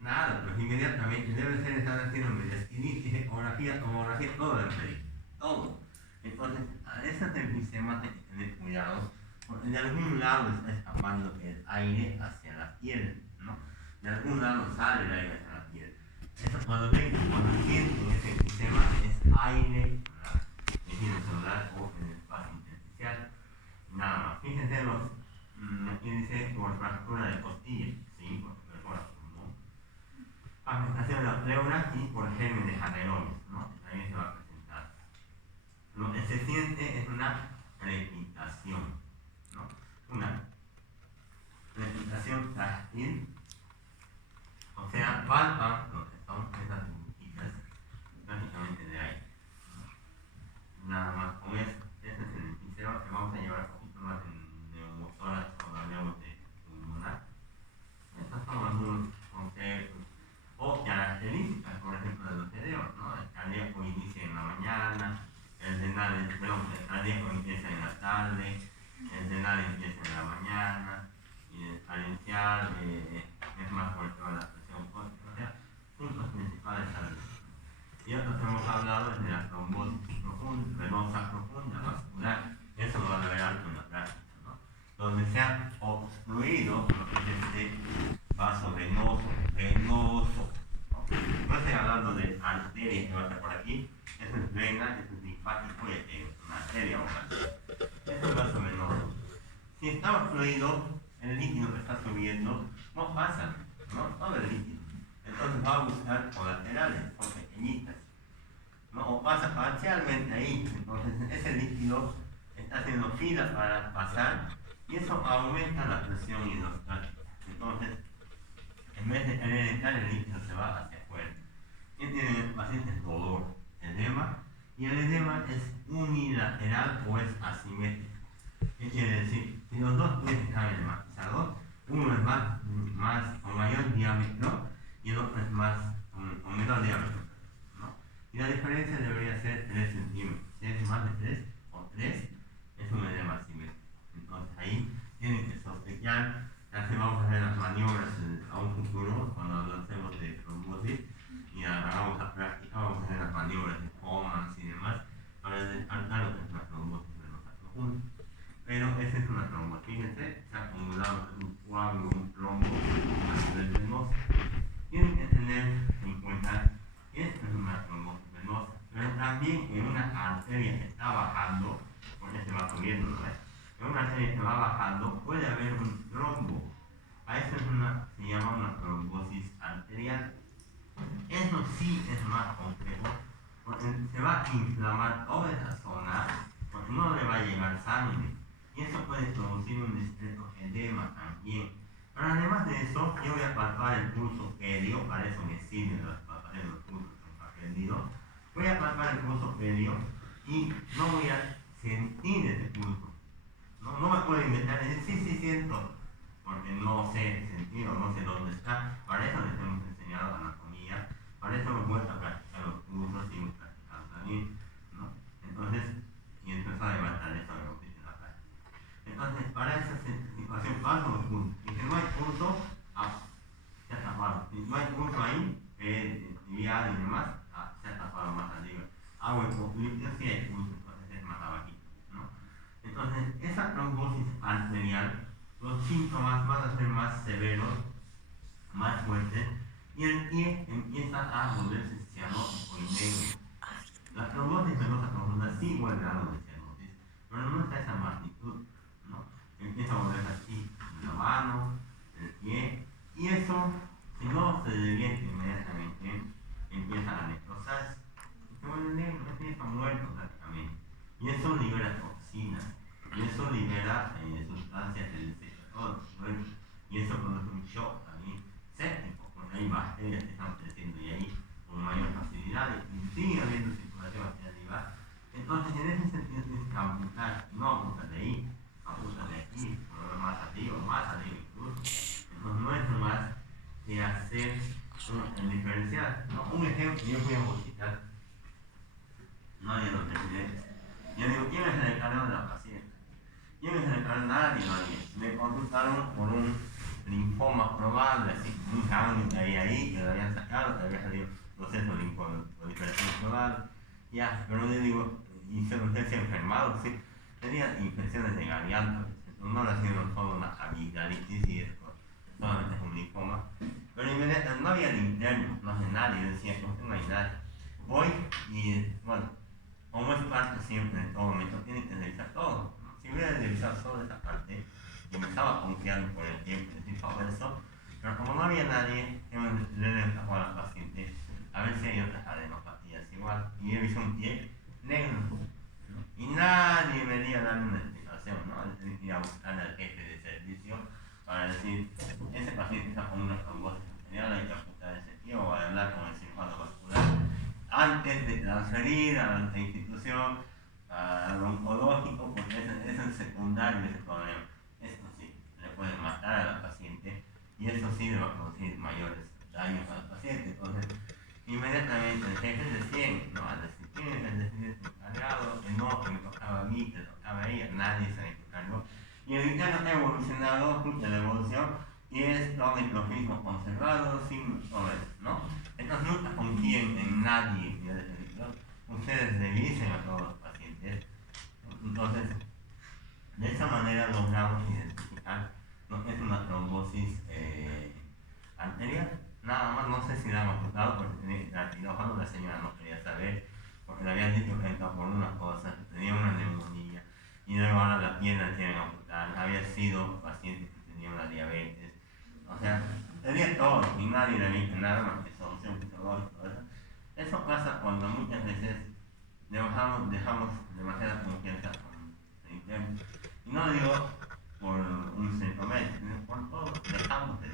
Nada, pues inmediatamente debe ser estar haciendo mediastinitis, ecografía, tomografía, todo el médico, todo. Entonces, a esas enfisemas hay que tener cuidado, porque de algún lado está escapando el aire hacia la piel, ¿no? De algún lado sale el aire hacia la piel. Eso cuando sienten ese enfisema es aire en el celular o en el espacio intersticial. Nada más. Fíjense aquí dice por fractura de costilla, ¿sí? Por pulmón. Afectación de la pleura y por gérmenes anaerobios, ¿no? También se va a presentar. Lo que se siente es una crepitación, ¿no? Una crepitación táctil, o sea, palpa lo que son esas burbujitas prácticamente de aire, ¿no? Nada más con eso. Ese es el enfisema que vamos a llevar un poquito más en neumotórax cuando hablemos de pulmonar. Estos son algunos conceptos o características, por ejemplo, de los cerebros, ¿no? El cardíaco inicia en la mañana, el cardíaco empieza en la tarde, el renal empieza en la mañana, y el carencial es más fuerte a la presión cósmica, o sea, puntos principales al. Y otros hemos hablado de la trombosis profunda, venosa profunda, vascular, eso lo van a ver alto en la práctica, ¿no? Donde se ha obstruido lo que es este vaso venoso, ¿no? No estoy hablando de arteria que va a estar por aquí, eso es vena, eso es linfático y es una arteria o eso es el vaso venoso. Si está obstruido, el líquido que está subiendo no pasa, ¿no? Todo el líquido. Entonces va a buscar colaterales, son pequeñitas, ¿no? O pasa parcialmente ahí, entonces ese líquido está haciendo fila para pasar y eso aumenta la presión hidrostática. Entonces, en vez de tener el líquido se va hacia afuera. ¿Qué tiene el paciente? Dolor, edema, y el edema es unilateral o es asimétrico. ¿Qué quiere decir? Si los dos pies están edematizados, uno es con mayor diámetro y el otro es con menor diámetro, ¿no? Y la diferencia debería ser 3 centímetros. Si es más de 3 o 3, es un edema asimétrico. Entonces ahí tienen que sospechar. Así vamos a hacer las maniobras a un futuro cuando avancemos de trombosis y hagamos la práctica, vamos a hacer las maniobras de Homans y demás para descartar lo que es una trombosis venosa profunda. Pero esa es una trombosis, fíjense, se ha acumulado un coágulo, un trombo a nivel venoso. Tienen que tener en cuenta que esta es una trombosis venosa, pero también también en una arteria que está bajando, porque se va subiendo, ¿no? En una arteria que va bajando puede haber un trombo. A eso se llama una trombosis arterial. Eso sí es más complejo, porque se va a inflamar toda esa zona, porque no le va a llegar sangre. Y eso puede producir un discreto edema también. Pero además de eso, yo voy a palpar el pulso pedio, para eso me sirven los palpares de los pulsos perdidos. Voy a palpar el pulso pedio y no voy a sentir ese pulso. No me puedo inventar y decir, sí siento, porque no sé sentir o no sé dónde está. Para eso les hemos enseñado anatomía, para eso me cuesta practicar los pulsos y practicar también, ¿no? Entonces, y empezar a levantar eso de lo que dice la práctica. Entonces, para esa situación paso los pulsos. Y si no hay pulso, se ha tapado. Si no hay pulso ahí, tibial y demás, se ha tapado más arriba. Hago el popliteo, sí hay pulso, entonces es más abajito, ¿no? Entonces, esa trombosis arterial, los síntomas van a ser más severos, más fuertes, y el pie empieza a volverse cianótico y negro. La trombosis venosa profunda sí vuelve a algo de cianosis, pero no está esa magnitud, ¿no? Empieza a volverse así en la mano, en el pie, y eso, si no se deviene inmediatamente, empieza a necrosarse. Se vuelve negro, está muerto prácticamente. Y eso libera toxinas, y eso libera sustancias del desecho todo, y eso produce un shock también séptico, porque hay bacterias que están creciendo y ahí con mayor facilidad y sigue habiendo circulación hacia arriba. Entonces, en ese sentido tienes que amputar, no amputar de ahí, amputar de aquí, por más arriba incluso. Entonces, no es más que hacer un diferencial, ¿no? Un ejemplo, yo fui a un hospital, nadie lo terminé. Yo digo, ¿quién es el encargado de la paciente? ¿Quién es el encargado? Nadie. Me consultaron por un linfoma probable, así, un cambio que había ahí, que lo habían sacado, que había salido proceso de proliferación probable. Ya, pero le digo, y se ha enfermado, sí. Tenía infecciones de garganta, no le hicieron solo una amigdalitis y esto, solamente es un linfoma. Pero inmediatamente no había interno, no sé nadie, yo decía, no hay nadie. Voy y, bueno, como es parte siempre en todo momento, tiene que revisar todo, ¿no? Si hubiera revisado solo esa parte, y me estaba confiando por el tiempo, decir todo eso, pero como no había nadie, le enfocó a la paciente a ver si hay otras adenopatías igual, y yo vi un pie negro, ¿no? Y nadie venía a darme una explicación, ¿no? Ir a buscar al jefe de servicio para decir, ese paciente está con una trombosis arterial, hay que apuntar ese pie o a hablar con el cirujano vascular antes de transferir a la institución al oncológico, porque es el secundario de ese problema. Esto sí, le puede matar a la paciente y eso sí le va a producir mayores daños al paciente. Entonces, inmediatamente el jefe decía, no, al decir, ¿quién es el decidente encargado? Que no, que me tocaba a mí, que tocaba a ella, nadie se encargó. Y el interno ha evolucionado, fruto de la evolución, y es todo el microfismo conservado, sin todo eso, ¿no? Entonces nunca confíen en nadie, ustedes revisen a todos los pacientes. Entonces, de esa manera logramos identificar lo que es una trombosis arterial. Nada más, no sé si la hemos contado, porque la quirófano la señora no quería saber, porque le habían dicho que entró por una cosa, tenía una neumonía, y luego ahora la pierna tiene que amputar, había sido paciente que tenía una diabetes, o sea, tenía todo, y nadie le había dicho nada más que solución fisiológica. Eso pasa cuando muchas veces dejamos demasiada confianza con el interno. Y no digo por un centro médico, sino por todo, dejamos de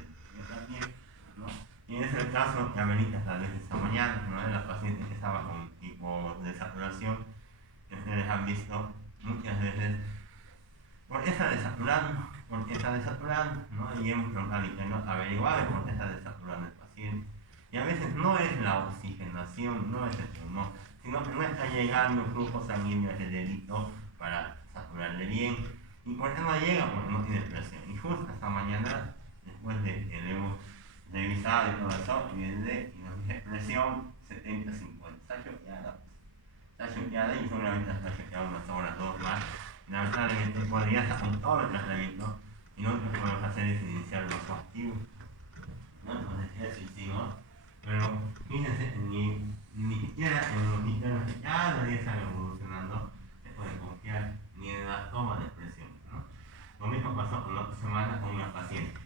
también, ¿no? Y en ese caso que amerita tal vez esta mañana, ¿no? De la paciente que estaba con tipo de saturación, que ustedes han visto muchas veces, ¿por qué está desaturando? ¿Por qué está desaturando? ¿No? Y hemos preguntado averiguar por qué está desaturando el paciente. Y a veces no es la oxigenación, no es el pulmón, sino que no está llegando flujo sanguíneo a ese dedito para saturarle bien. ¿Y por qué no llega? Porque no tiene presión. Y justo esta mañana, después de que le hemos revisado y todo eso, y nos dice presión 70-50. Está choqueada y seguramente está choqueada unas horas, 2 más. Lamentablemente, bueno, ya está con todo el tratamiento y lo único que podemos hacer es iniciar el vasoactivo. ¿No? Entonces, eso hicimos. Pero fíjense, ni ni siquiera en los sistemas que cada día están evolucionando se puede confiar ni en la toma de presión, ¿no? Lo mismo pasó la otra semana con una paciente.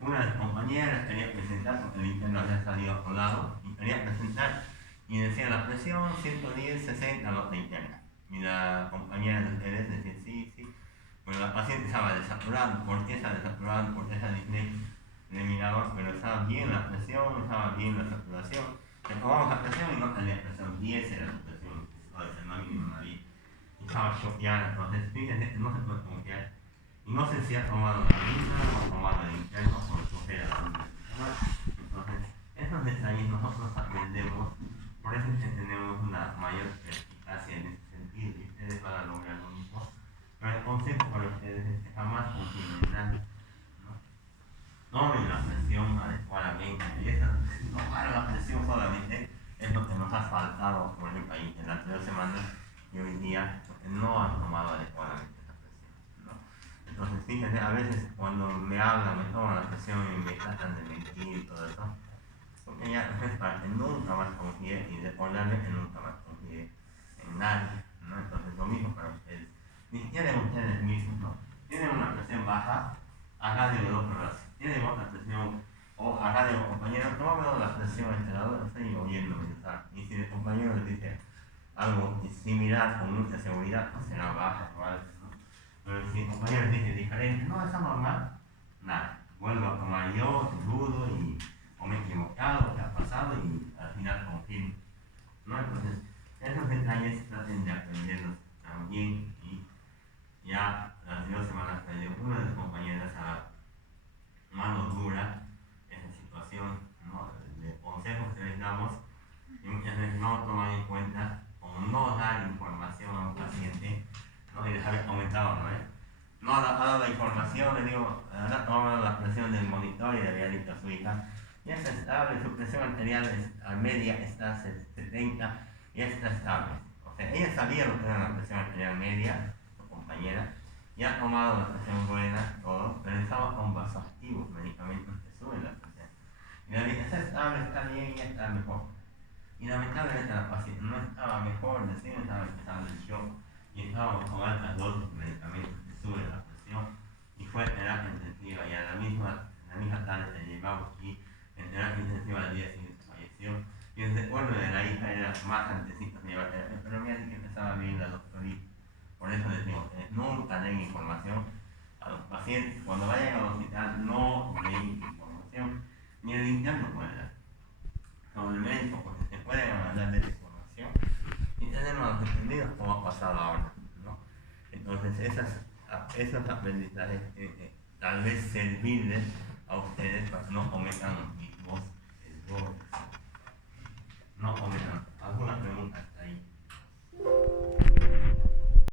Una de las compañeras quería presentar, porque el interno había salido a un lado, y quería presentar y decía la presión 110, 60 nota interna. Y la compañera de ustedes decía sí, sí. Pero la paciente estaba desaturada. ¿Por qué está desaturada? Porque esa disminuidor, pero estaba bien la presión, estaba bien la saturación. Le tomamos la presión y no tenía presión, 10 era la presión, es la mínima ahí. Y estaba choqueada, entonces fíjense que no se puede confiar. Y no sé si ha tomado la misma o ha tomado el interno por coger la misma. Entonces, esos detalles nosotros aprendemos, por eso es que tenemos una mayor eficacia en ese sentido y ustedes van a lograr lo mismo. Pero el consejo para ustedes es que jamás confíen en nadie, ¿no? Tomen la presión adecuadamente y tomar la presión solamente es lo que nos ha faltado por ejemplo ahí en la anterior semana y hoy día porque no han tomado adecuadamente esa presión, ¿no? Entonces fíjense, a veces cuando me hablan, me toman la presión y me tratan de mentir y todo eso, porque ya es para que nunca más confíe y recordarle que nunca más confíe en nadie, ¿no? Entonces lo mismo para ustedes. Ni siquiera ustedes mismos, ¿no? Tienen una presión baja, acá de dos horas. Tienen otra presión, o acá de compañero, no me la presión este lado, estoy oyendo mensaje. Y si el compañero les dice algo similar con mucha seguridad, pues será baja o algo, ¿no? Pero si el compañero les dice diferente, no, está normal, nada. Vuelvo a tomar yo, dudo y o me he equivocado, qué ha pasado y al final confirmo, ¿no? Entonces, esos detalles traten de aprenderlos también y ya las 2 semanas que una de las compañeras a mano dura esa situación, ¿no? De consejos que les damos y muchas veces no toman en cuenta o no dar información a un paciente, ¿no? Y les había comentado, ¿no? No ha dado la información, le digo, ha tomado la presión del monitor y le había dicho a su hija, ya está estable, su presión arterial media está a 70, ya está estable. O sea, ella sabía lo que era la presión arterial media, su compañera, ya ha tomado la presión buena, todo, pero estaba con vasoactivos, medicamentos que suben la presión. Y le dije, está estable, está bien, ya está mejor. Y lamentablemente la paciente no estaba mejor, recién estaba empezando el shock y estaba con altas dosis de medicamentos que suben la presión y fue terapia intensiva y a la misma tarde se llevaba aquí en terapia intensiva al día siguiente falleció. Y el recuerdo de la hija era más antecito de llevar terapia, pero me ha dicho que estaba bien la doctorita. Por eso les digo, nunca den información a los pacientes. Cuando vayan al hospital, no den información, ni el interno puede dar. Con el médico, porque se pueden mandar de información y tenemos entendidos como ha pasado ahora, ¿no? Entonces, esos aprendizajes tal vez servirles a ustedes.